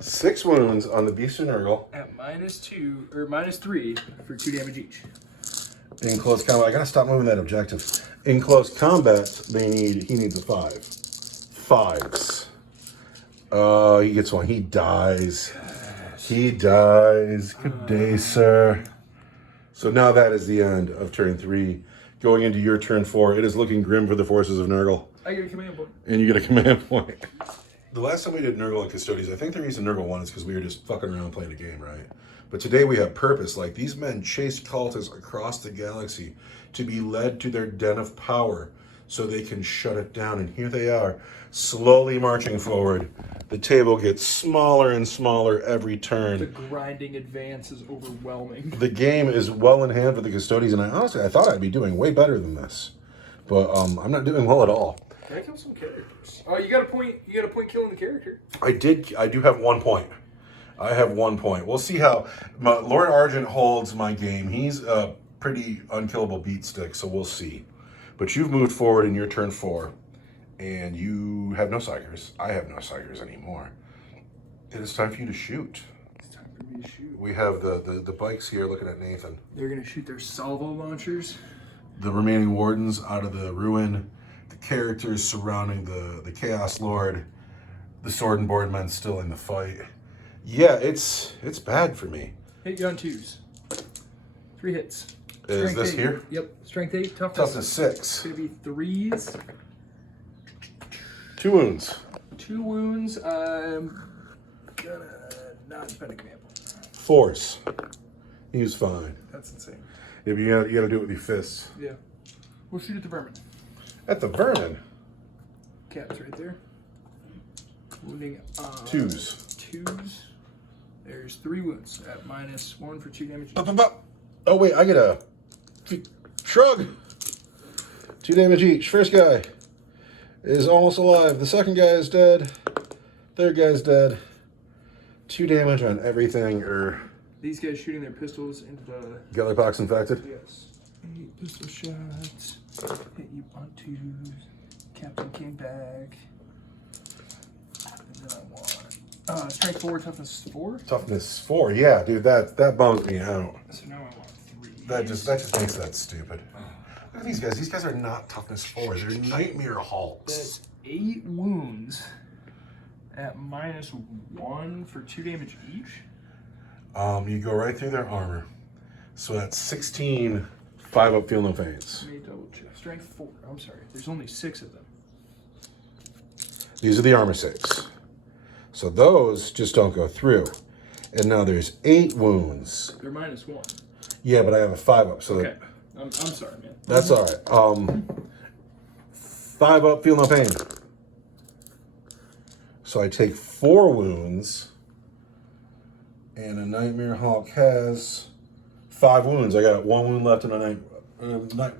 6 wounds on the Beast of Nurgle. At -2 or -3 for 2 damage each. In close combat, I gotta stop moving that objective. In close combat, he needs a 5. 5s. He gets 1. He dies. He dies. Good day, sir. So now that is the end of turn 3. Going into your turn 4, it is looking grim for the forces of Nurgle. I get a command point. And you get a command point. The last time we did Nurgle and Custodes, I think the reason Nurgle won is because we were just fucking around playing a game, right? But today we have purpose. Like, these men chased cultists across the galaxy to be led to their den of power so they can shut it down. And here they are, slowly marching forward. The table gets smaller and smaller every turn. The grinding advance is overwhelming. The game is well in hand for the Custodes, and I thought I'd be doing way better than this. But I'm not doing well at all. Can I kill some characters? Oh, you got a point. You got a point killing the character. I do have 1 point. I have 1 point. We'll see how Lord Argent holds my game. He's a pretty unkillable beat stick, so we'll see. But you've moved forward in your turn 4, and you have no psychers. I have no psychers anymore. It is time for you to shoot. It's time for me to shoot. We have the bikes here looking at Nathan. They're gonna shoot their salvo launchers. The remaining wardens out of the ruin. The characters surrounding the Chaos Lord. The sword and board men still in the fight. Yeah, it's bad for me. Hit you on 2s. 3 hits. Is Strength this 8. here? Yep. Strength 8. Toughness 6. It's gonna be 3s. 2 wounds. 2 wounds. I'm gonna not spend a command point. Force. He's fine. That's insane. Yeah, but you gotta do it with your fists. Yeah. We'll shoot at the vermin. At the vermin. Cat's right there. Wounding 2s. 2s. There's 3 wounds at -1 for 2 damage. Up, up, up. Oh wait, I get a shrug. 2 damage each. First guy is almost alive. The second guy is dead. Third guy's dead. 2 damage on everything. These guys shooting their pistols into the... Gellerpox infected. Yes. 8 pistol shots. Hit you on 2s. Captain came back. And then I want... strength 4, toughness 4. Toughness 4. Yeah, dude, that bums me out. So now I want 3. That just makes that stupid. Look at these guys. These guys are not toughness 4. They're nightmare hulks. That's 8 wounds at -1 for 2 damage each. You go right through their armor. So that's 16. 5 up, feel no pains. Let me double check. Strength 4. I'm sorry. There's only 6 of them. These are the armor 6. So those just don't go through. And now there's 8 wounds. They're -1. Yeah, but I have a 5 up, so Okay. I'm sorry, man. that's all right. 5 up, feel no pain. So I take 4 wounds, and a Nightmare Hawk has 5 wounds. I got 1 wound left, and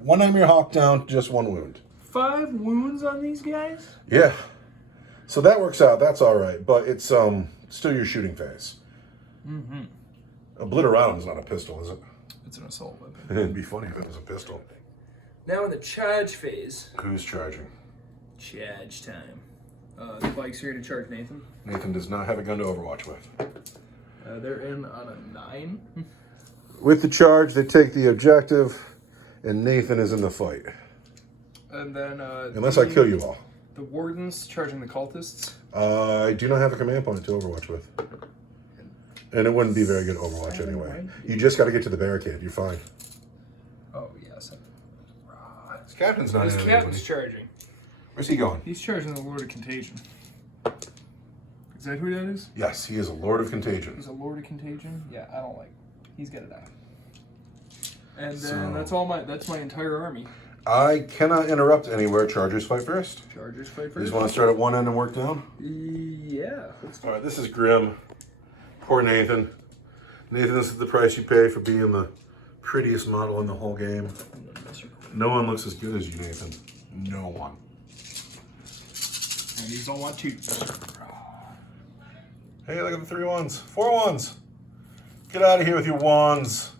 one Nightmare Hawk down, just 1 wound. 5 wounds on these guys? Yeah. So that works out. That's all right, but it's still your shooting phase. Mm-hmm. Obliteratum is not a pistol, is it? It's an assault weapon. It'd be funny if it was a pistol. Now in the charge phase. Who's charging? Charge time. The bike's here to charge Nathan. Nathan does not have a gun to Overwatch with. They're in on a 9. With the charge, they take the objective, and Nathan is in the fight. And then... Unless I kill you all. The wardens charging the cultists. I do not have a command point to Overwatch with. And it wouldn't be very good Overwatch anyway. You just got to get to the barricade. You're fine. Oh, yes. This captain's not in This it, captain's anybody. charging. Where's he going? He's charging the Lord of Contagion. Is that who that is? Yes, he is a Lord of Contagion. He's a Lord of Contagion? Yeah, I don't like him. He's gonna die. And then So- that's my entire army. I cannot interrupt anywhere. Chargers fight first. Chargers fight You first. just want to start at one end and work down? Yeah. All right, this is grim. Poor Nathan. Nathan, this is the price you pay for being the prettiest model in the whole game. No one looks as good as you, Nathan. No one. And these all want 2s. Hey, look at the 3 1s. 4 1s. Get out of here with your 1s.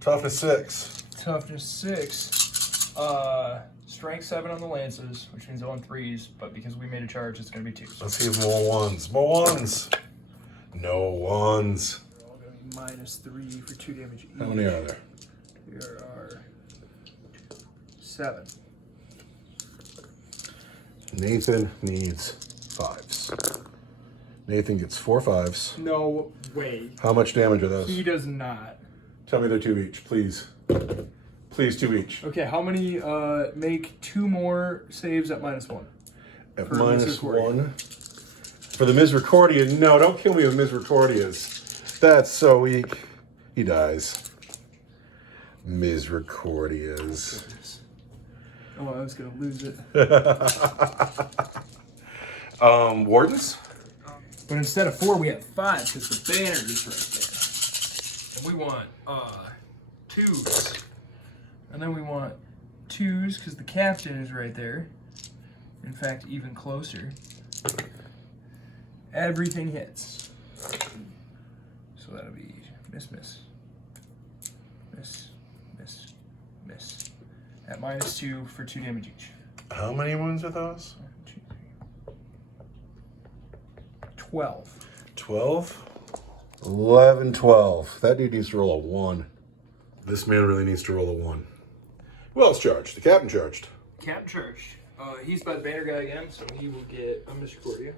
Toughness 6. Toughness 6. Strength 7 on the lances, which means on 3s, but because we made a charge, it's gonna be 2s. Let's see if more 1s. More 1s. No 1s. They're all gonna be -3 for 2 damage each. How many are there? There are 7. Nathan needs 5s. Nathan gets 4 5s. No way. How much damage are those? He does not. Tell me they're 2 each, please. Please, 2 each. Okay, how many make 2 more saves at -1? At For -1. For the Misericordia. No, don't kill me with Misericordias. That's so weak. He dies. Misericordias. Oh, I was gonna lose it. Wardens? But instead of 4, we have 5 because the banner is right there. And we want 2s. And then we want 2s because the captain is right there. In fact, even closer. Everything hits. So that'll be miss, miss. Miss, miss, miss. At -2 for 2 damage each. How many wounds are those? 1, 2, 3. 12. 12? 11, 12. That dude needs to roll a 1. This man really needs to roll a 1. Who else charged? The captain charged. Captain Church. He's by the banner guy again, so he will get a Misericordia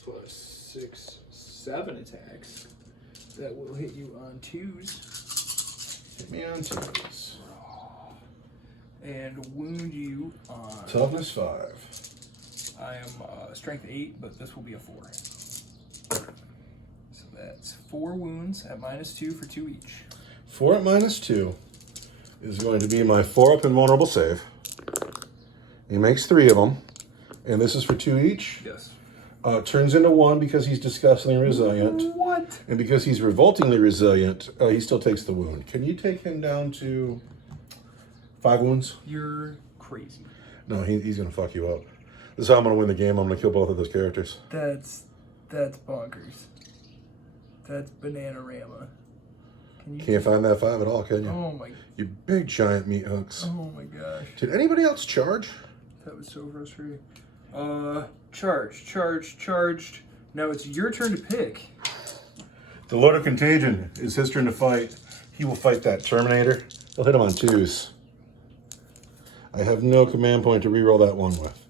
plus 6, 7 attacks. That will hit you on 2s. Hit me on 2s. And wound you on Toughness 5. I am strength 8, but this will be a 4. So that's 4 wounds at -2 for 2 each. 4 at -2 is going to be my 4-up invulnerable save. He makes 3 of them, and this is for 2 each. Yes. Turns into 1 because he's disgustingly resilient. What? And because he's revoltingly resilient, he still takes the wound. Can you take him down to 5 wounds? You're crazy. No, he's going to fuck you up. This is how I'm going to win the game. I'm going to kill both of those characters. That's bonkers. That's Bananarama. Can't find that 5 at all, can you? Oh my. You big giant meat hooks. Oh my gosh. Did anybody else charge? That was so frustrating. Charged. Now it's your turn to pick. The Lord of Contagion is his turn to fight. He will fight that Terminator. He'll hit him on 2s. I have no command point to reroll that 1 with.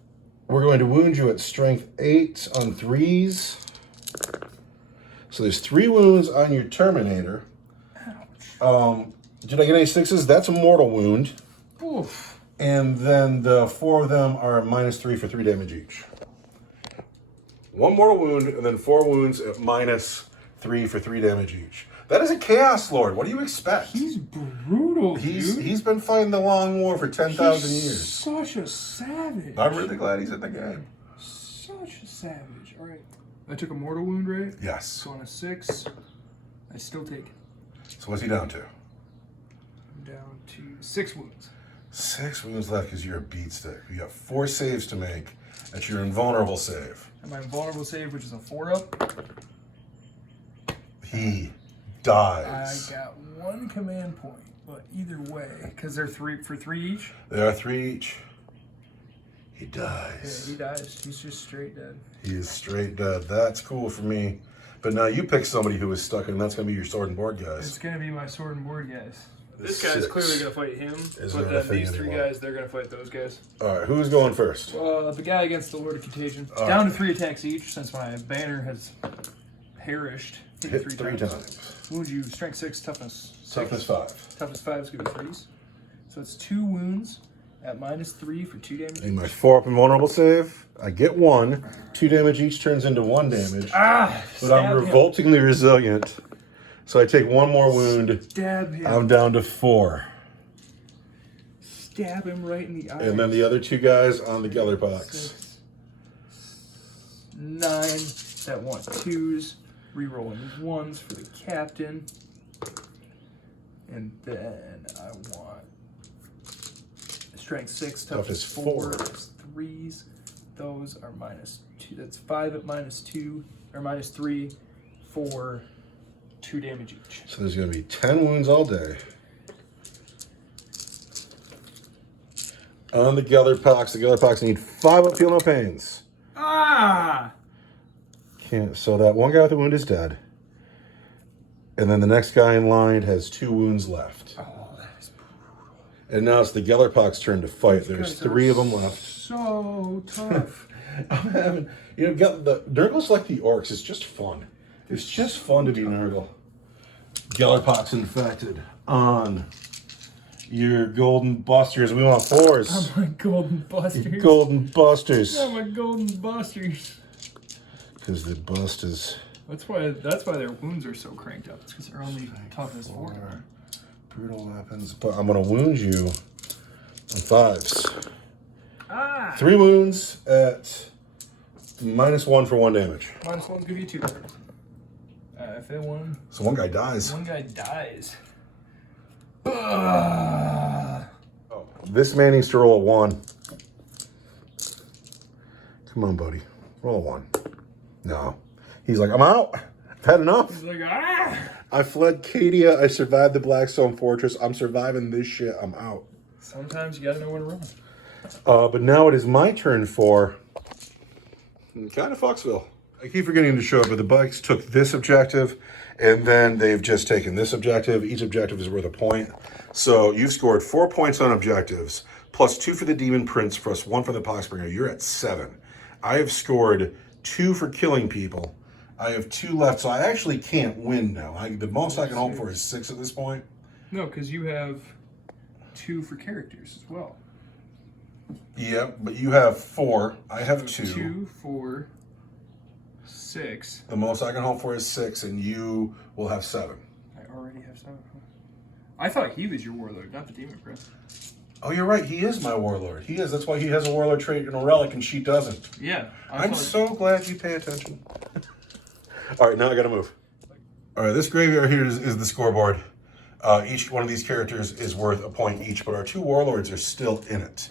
We're going to wound you at strength 8 on 3s. So there's 3 wounds on your Terminator. Ouch. Did I get any 6s? That's a mortal wound. Oof. And then the 4 of them are -3 for 3 damage each. 1 mortal wound, and then 4 wounds at -3 for 3 damage each. That is a Chaos Lord. What do you expect? He's brutal, dude. He's been fighting the Long War for 10,000 years. Such a savage. I'm really glad he's in the game. Such a savage. All right. I took a mortal wound, right? Yes. So on a 6, I still take it. So what's he down to? I'm down to 6 wounds. 6 wounds left because you're a beat stick. You got 4 saves to make. That's your invulnerable save. And my invulnerable save, which is a 4-up. He I dies. got 1 command point, but either way, because they're 3 for 3 each. There are 3 each. He Yeah, dies. he dies. He's just straight dead. He is straight dead. That's cool for me. But now you pick somebody who is stuck, and that's going to be your sword and board guys. It's gonna be my sword and board guys. The This guy's 6 clearly gonna fight him, is but not a then thing these 3 anymore. guys, they're gonna fight those guys. All right, who's going first? The guy against the Lord of Contagion. Down to 3 attacks each, since my banner has perished. Hit 3 times. Wound you, strength 6, toughness 6. Toughness 5. Toughness 5 is gonna be 3s. So it's 2 wounds at -3 for 2 damage. In my 4-up invulnerable save, I get 1. 2 damage each turns into 1 damage. But I'm revoltingly resilient, so I take 1 more wound. Stab him. I'm down to 4. Stab him right in the eye. And then the other 2 guys on the Gellerpox. 6, 9. That want 2s. Rerolling 1s for the captain. And then I want strength 6, toughness 4. That's 3s. Those are -2. That's 5 at -2 or -3 for 2 damage each. So there's going to be 10 wounds all day. On the Gellerpox need 5 up, feel no pains. Ah! Can't. So that 1 guy with a wound is dead. And then the next guy in line has 2 wounds left. Oh, that is brutal. And now it's the Gellerpox turn to fight. There's 3 of them left. So tough. I'm having, the Nurgle's like the orcs. It's just fun. It's just fun to be Nurgle. Gellerpox infected on your golden busters. We want 4s. Oh my golden busters. Golden busters. Oh my golden busters. Because the bust is That's why their wounds are so cranked up. It's because they're only toughness 4. brutal weapons. But I'm gonna wound you on 5s. Ah! 3 wounds at -1 for 1 damage. -1's gonna be 2. If they won, So 1 guy dies. 1 guy dies. Ah! Oh, this man needs to roll a 1. Come on, buddy. Roll a 1. No. He's like, I'm out. I've had enough. He's like, ah! I fled Cadia. I survived the Blackstone Fortress. I'm surviving this shit. I'm out. Sometimes you gotta know when to run. But now it is my turn for kind of Foxville. I keep forgetting to show it, but the bikes took this objective, and then they've just taken this objective. Each objective is worth a point. So you've scored 4 points on objectives, plus 2 for the Demon Prince, plus 1 for the Poxbringer. You're at 7. I have scored 2 for killing people. I have 2 left, so I actually can't win now. The most I can hope for is 6 at this point. No, because you have 2 for characters as well. Yep, but you have 4. I have 2. 2, 4, 6. The most I can hope for is 6, and you will have 7. I already have 7. I thought he was your warlord, not the demon prince. Oh, you're right. He is my warlord. He is. That's why he has a warlord trait in a relic, and she doesn't. Yeah. I'm so glad you pay attention. All right, now I got to move. All right, this graveyard here is the scoreboard. Each one of these characters is worth a point each, but our 2 warlords are still in it.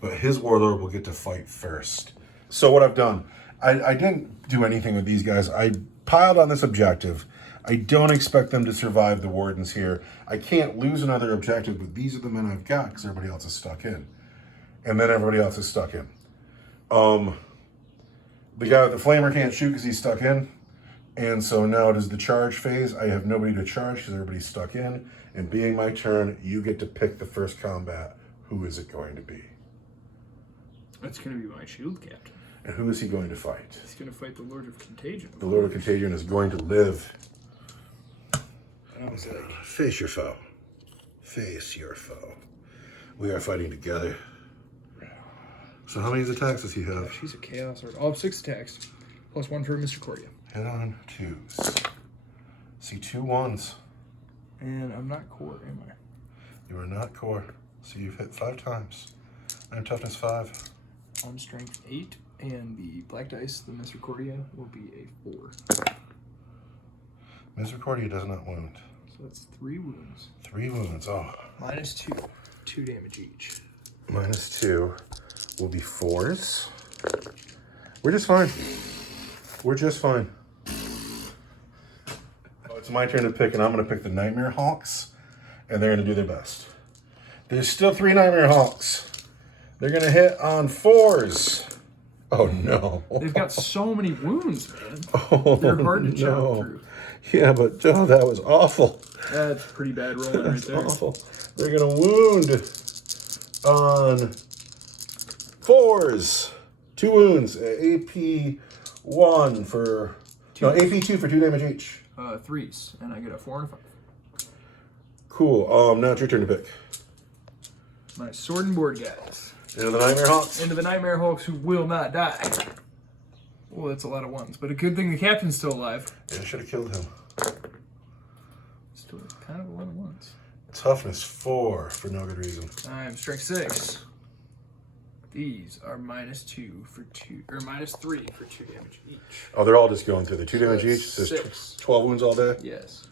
But his warlord will get to fight first. So what I've done, I didn't do anything with these guys. I piled on this objective. I don't expect them to survive the wardens here. I can't lose another objective, but these are the men I've got because everybody else is stuck in. And then everybody else is stuck in. The guy with the flamer can't shoot because he's stuck in. And so now it is the charge phase. I have nobody to charge because everybody's stuck in. And being my turn, you get to pick the first combat. Who is it going to be? That's going to be my shield captain. And who is he going to fight? He's going to fight the Lord of Contagion. The Lord of Contagion is going to live. And I was like, Face your foe. Face your foe. We are fighting together. So how many attacks does he have? she's a chaos lord. All 6 attacks. Plus 1 for Mr. Cordia. Hit on 2s. See 2 1s. And I'm not core, am I? You are not core. So you've hit 5 times. I'm toughness 5. On strength 8. And the black dice, the Misericordia, will be a 4. Misericordia does not wound. So that's 3 wounds. 3 wounds. Oh. Minus 2. 2 damage each. Minus 2 will be 4s. We're just fine. We're just fine. Oh, it's my turn to pick, and I'm going to pick the Nightmare Hawks, and they're going to do their best. There's still 3 Nightmare Hawks. They're going to hit on 4s. Oh, no. They've got so many wounds, man. Oh, They're hard to chop through. Yeah, but that was awful. That's pretty bad rolling right That's there. awful. They're going to wound on 4s. 2 wounds. AP 1 for... No, AP 2 for 2 damage each. 3s, and I get a 4 and a 5. Cool. Now it's your turn to pick. My sword and board guys. Into the Nightmare Hawks. Into the Nightmare Hawks who will not die. Well, that's a lot of 1s, but a good thing the captain's still alive. Yeah, I should have killed him. Still kind of a lot of 1s. Toughness 4 for no good reason. I'm strength 6. These are minus 2 for 2, or minus 3 for 2 damage each. Oh, they're all just going through the 2 damage each. So there's 6. 12 wounds all day. Yes.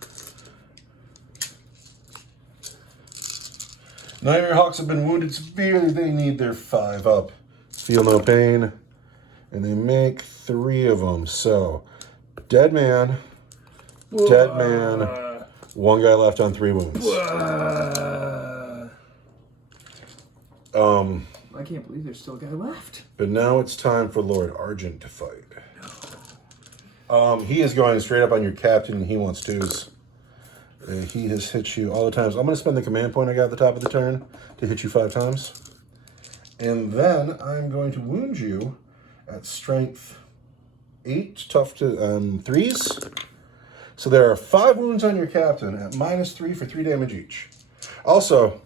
Nightmare Hawks have been wounded severely. They need their 5 up. Feel no pain. And they make 3 of them. So, dead man, dead man, 1 guy left on 3 wounds. I can't believe there's still a guy left. But now it's time for Lord Argent to fight. He is going straight up on your captain, and he wants 2s. He has hit you all the times. I'm going to spend the command point I got at the top of the turn to hit you 5 times. And then I'm going to wound you at strength 8, tough to 3s. So there are 5 wounds on your captain at minus 3 for 3 damage each. Also,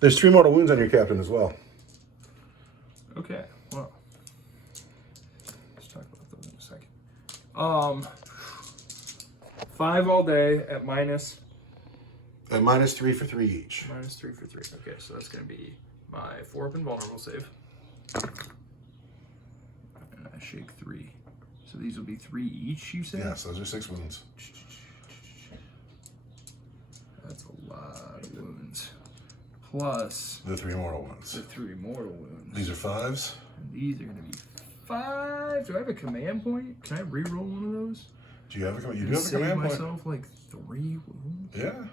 there's 3 mortal wounds on your captain as well. Okay, well, let's talk about those in a second. 5 all day at minus... At minus 3 for 3 each. Minus 3 for 3. Okay, so that's going to be my 4 up and vulnerable save. And I shake 3. So these will be 3 each, you say? Yes, those are 6 wounds. That's a lot of wounds. Plus... The 3 mortal ones. The 3 mortal wounds. These are 5s? And these are going to be 5. Do I have a command point? Can I re-roll one of those? Do you have a command? You do have a command point. Save myself like 3 wounds? Yeah.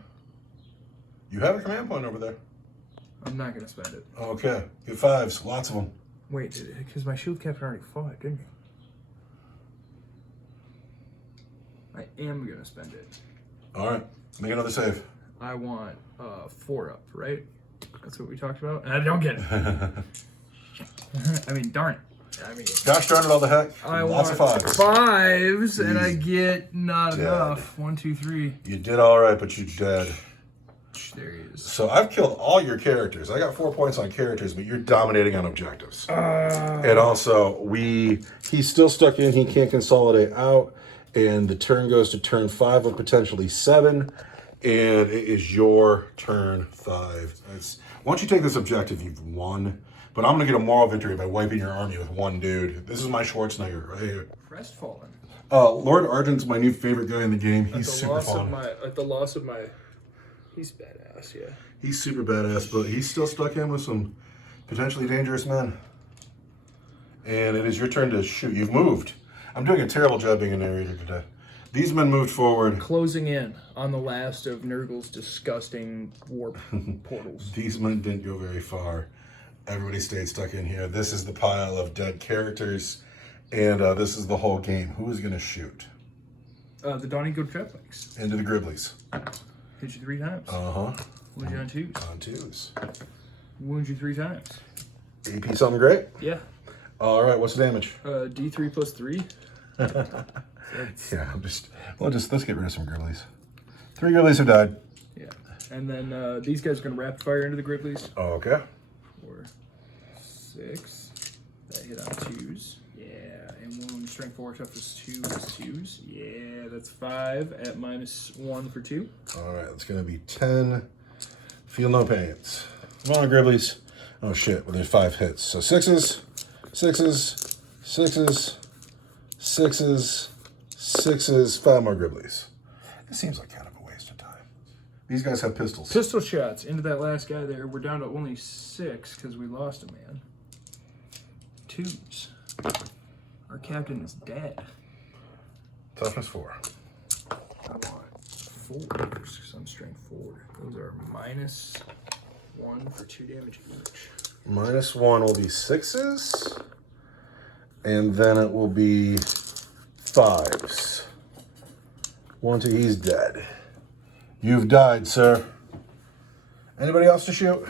You have a command point over there. I'm not going to spend it. Okay. Get 5s. Lots of them. Wait, because my shield captain already fought, didn't he? I am going to spend it. All right. Make another save. I want 4 up, right? That's what we talked about? And I don't get it. I mean, darn it. I mean, gosh darn it, all the heck. I Lots of want 5s. 5s, and I get not Dead. enough. 1, 2, 3. You did all right, but you're dead. Ouch, there he is. So I've killed all your characters. I got 4 points on characters, but you're dominating on objectives. And also, he's still stuck in. He can't consolidate out. And the turn goes to turn 5 of potentially 7. And it is your turn 5. Once you take this objective, you've won. But I'm going to get a moral victory by wiping your army with one dude. This is my Schwarzenegger right here. Crestfallen. Lord Argent's my new favorite guy in the game. He's super fun. At the loss of my... He's badass, yeah. He's super badass, but he's still stuck in with some potentially dangerous men. And it is your turn to shoot. You've moved. I'm doing a terrible job being a narrator today. These men moved forward. Closing in on the last of Nurgle's disgusting warp portals. These men didn't go very far. Everybody stayed stuck in here. This is the pile of dead characters. And this is the whole game. Who is going to shoot? The Donnie Go Jetbikes. Into the Griblies. Hit you 3 times. Uh-huh. Wound you on 2s. On 2s. Wound you 3 times. AP something great? Yeah. All right, what's the damage? D3 plus 3. Yeah, let's get rid of some Griblies. 3 Griblies have died. Yeah. And then these guys are going to rapid fire into the Griblies. Okay. 4, 6. That hit on 2s. Yeah, and wound strength 4, toughness 2 is 2s. Yeah, that's 5 at -1 for 2. All right, it's going to be 10. Feel no pains. Come on, Griblies. Oh, shit. Well, there's 5 hits. So 6s, 6s, 6s, 6s, 6s, 5 more Griblies. It seems like kind of a waste of time. These guys have pistols. Pistol shots into that last guy there. We're down to only 6 because we lost a man. 2s. Our captain is dead. Toughness 4. I want 4s because I'm strength 4. Those are -1 for 2 damage each. -1 will be 6s. And then it will be 5s. 1, 2, he's dead. You've died, sir. Anybody else to shoot?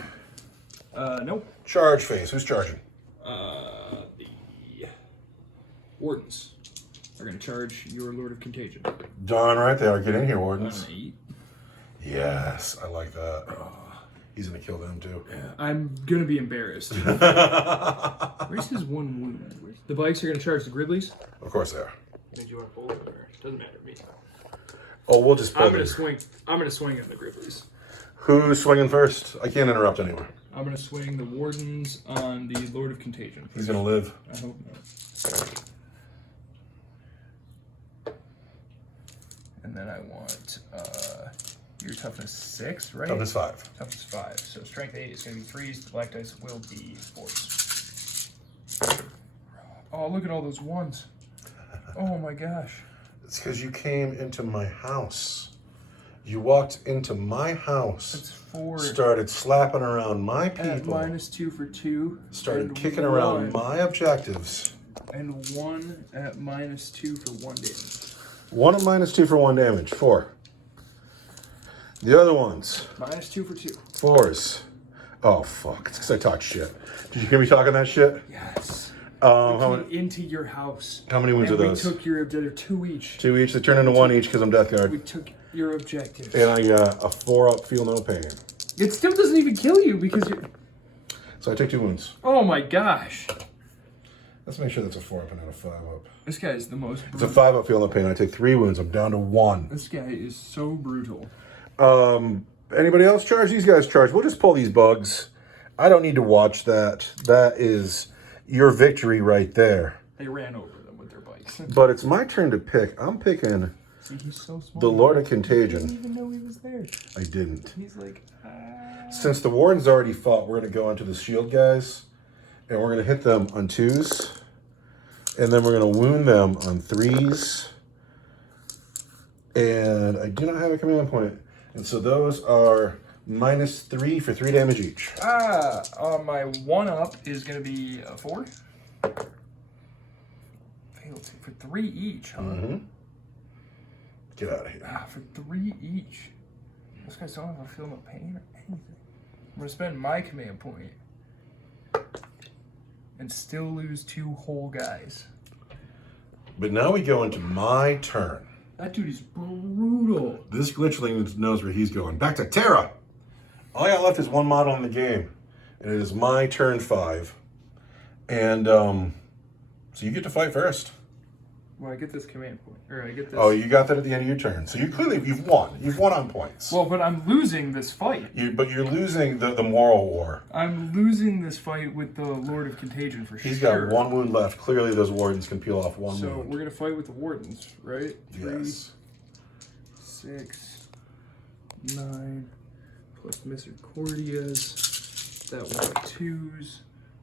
Nope. Charge phase. Who's charging? The Wardens are going to charge your Lord of Contagion. Darn right they are. Get in here, Wardens. On an 8. Yes, I like that. He's going to kill them, too. Yeah, I'm going to be embarrassed. Where's his 1 wound? The bikes are going to charge the Griblies? Of course they are. Did you want to pull it or doesn't matter to me. Oh, we'll just pull I'm going to it. swing. I'm going to swing at the Griblies. Who's swinging first? I can't interrupt anymore. I'm going to swing the Wardens on the Lord of Contagion. He's going to live. I hope not. And then I want your toughness 6, right? Toughness 5. Toughness 5. So strength 8 is going to be 3s. The black dice will be 4s. Oh, look at all those 1s. Oh my gosh. It's because you came into my house. You walked into my house. That's 4. Started slapping around my At people. -2 for 2. Started kicking around my objectives. And 1 at -2 for 1 damage. 1 at -2 for 1 damage. 4. The other ones. -2 for 2. 4s. Oh, fuck. It's because I talked shit. Did you hear me talking that shit? Yes. How We came into your house. many wounds are those? We took your objective. 2 each. 2 each. They turn into 1 each because I'm Death Guard. We took your objective. And I got a 4 up, feel no pain. It still doesn't even kill you because you're... So I took 2 wounds. Oh my gosh. Let's make sure that's a 4 up and not a 5 up. This guy is the most It's brutal. a 5 up, feel no pain. I take 3 wounds. I'm down to 1. This guy is so brutal. Anybody else charge? These guys charge. We'll just pull these bugs. I don't need to watch that. That is your victory right there. They ran over them with their bikes. But it's my turn to pick. I'm picking See, he's so small. the Lord of I Contagion. didn't even know he was there. I didn't. He's like, Since the Warden's already fought, we're going to go into the shield guys. And we're going to hit them on 2s. And then we're going to wound them on 3s. And I do not have a command point. And so those are -3 for 3 damage each. My 1 up is going to be a 4. Failed to, for 3 each, huh? Mm-hmm. Get out of here. For 3 each. Those guys don't have a feel no pain or anything. I'm going to spend my command point and still lose 2 whole guys. But now we go into my turn. That dude is brutal. This glitchling knows where he's going. Back to Terra. All I got left is one model in the game, and it is my turn 5. And so you get to fight first. Well, I get this command point, or I get this. Oh, you got that at the end of your turn. So you've won. You've won on points. Well, but I'm losing this fight. But you're losing the moral war. I'm losing this fight with the Lord of Contagion for sure. He's got 1 wound left. Clearly, those wardens can peel off 1 wound. So we're gonna fight with the wardens, right? 3, Yes. 6, 9, plus Misericordias. That was 2s.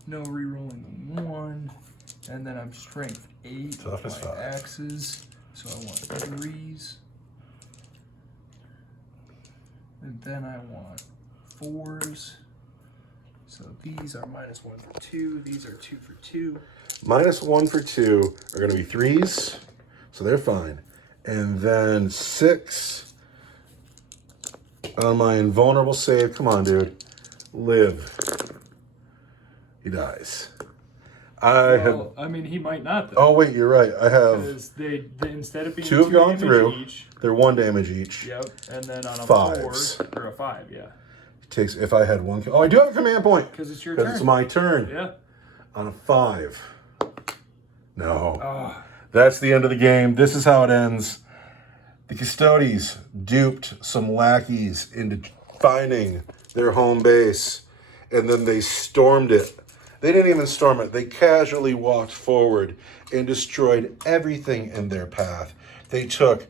No rerolling the 1. And then I'm strength 8. Toughness 5. Axes. So I want 3s. And then I want 4s. So these are -1 for 2. These are 2 for 2. -1 for 2 are going to be 3s. So they're fine. And then 6 on my invulnerable save. Come on, dude. Live. He dies. Well, I mean, he might not, though. Oh, wait, you're right. I have... Because they instead of being 2 have gone damage through. each, They're 1 damage each. yep, and then on a 5s. 4 or a 5, yeah. Takes... If I had 1... Oh, I do have a command point. Because it's your Because turn. it's my turn. Yeah. On a 5. No. Oh, That's the end of the game. This is how it ends. The Custodes duped some lackeys into finding their home base, and then they stormed it. They didn't even storm it. They casually walked forward and destroyed everything in their path. They took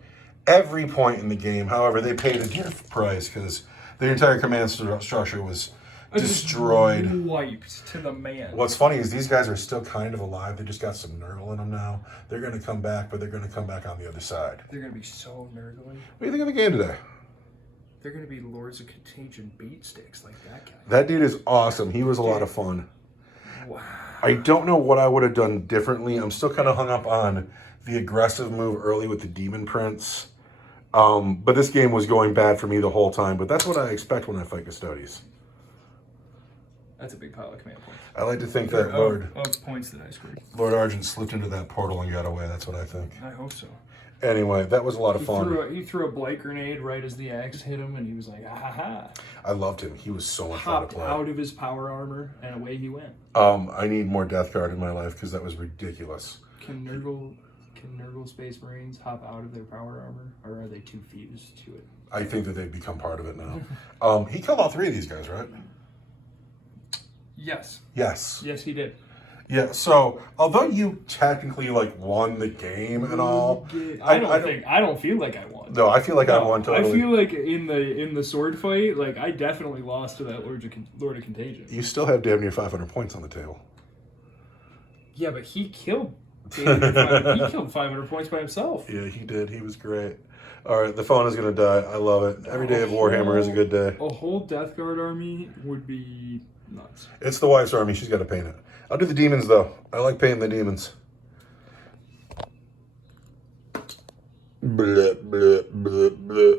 every point in the game. However, they paid a dear price because their entire command structure was destroyed. Wiped to the man. What's funny is these guys are still kind of alive. They just got some Nurgle in them now. They're going to come back, but they're going to come back on the other side. They're going to be so nurgly. What do you think of the game today? They're going to be Lords of Contagion beat sticks like that guy. That dude is awesome. He was a lot of fun. Wow. I don't know what I would have done differently. I'm still kind of hung up on the aggressive move early with the Demon Prince. But this game was going bad for me the whole time. But that's what I expect when I fight Custodes. That's a big pile of command points. I like to think that Lord Points that I scored. Argent slipped into that portal and got away. That's what I think. I hope so. Anyway, that was a lot of fun. He threw a blight grenade right as the axe hit him, and he was like, "Ah ha ha!" I loved him. He was so much fun to Popped play. out of his power armor, and away he went. I need more Death Guard in my life because that was ridiculous. Can Nurgle Space Marines hop out of their power armor, or are they too fused to it? I think that they've become part of it now. He killed all 3 of these guys, right? Yes. Yes. Yes, he did. Yeah, so although you technically won the game and all, I don't feel like I won. No, I feel like I won totally. I feel like in the sword fight, I definitely lost to that Lord of Contagion. You still have damn near 500 points on the table. Yeah, but he killed. He killed 500 points by himself. Yeah, he did. He was great. All right, the phone is gonna die. I love it. Every day of Warhammer is a good day. A whole Death Guard army would be nuts. It's the wife's army. She's got to paint it. I'll do the demons though. I like painting the demons. Blah, blah, blah, blah.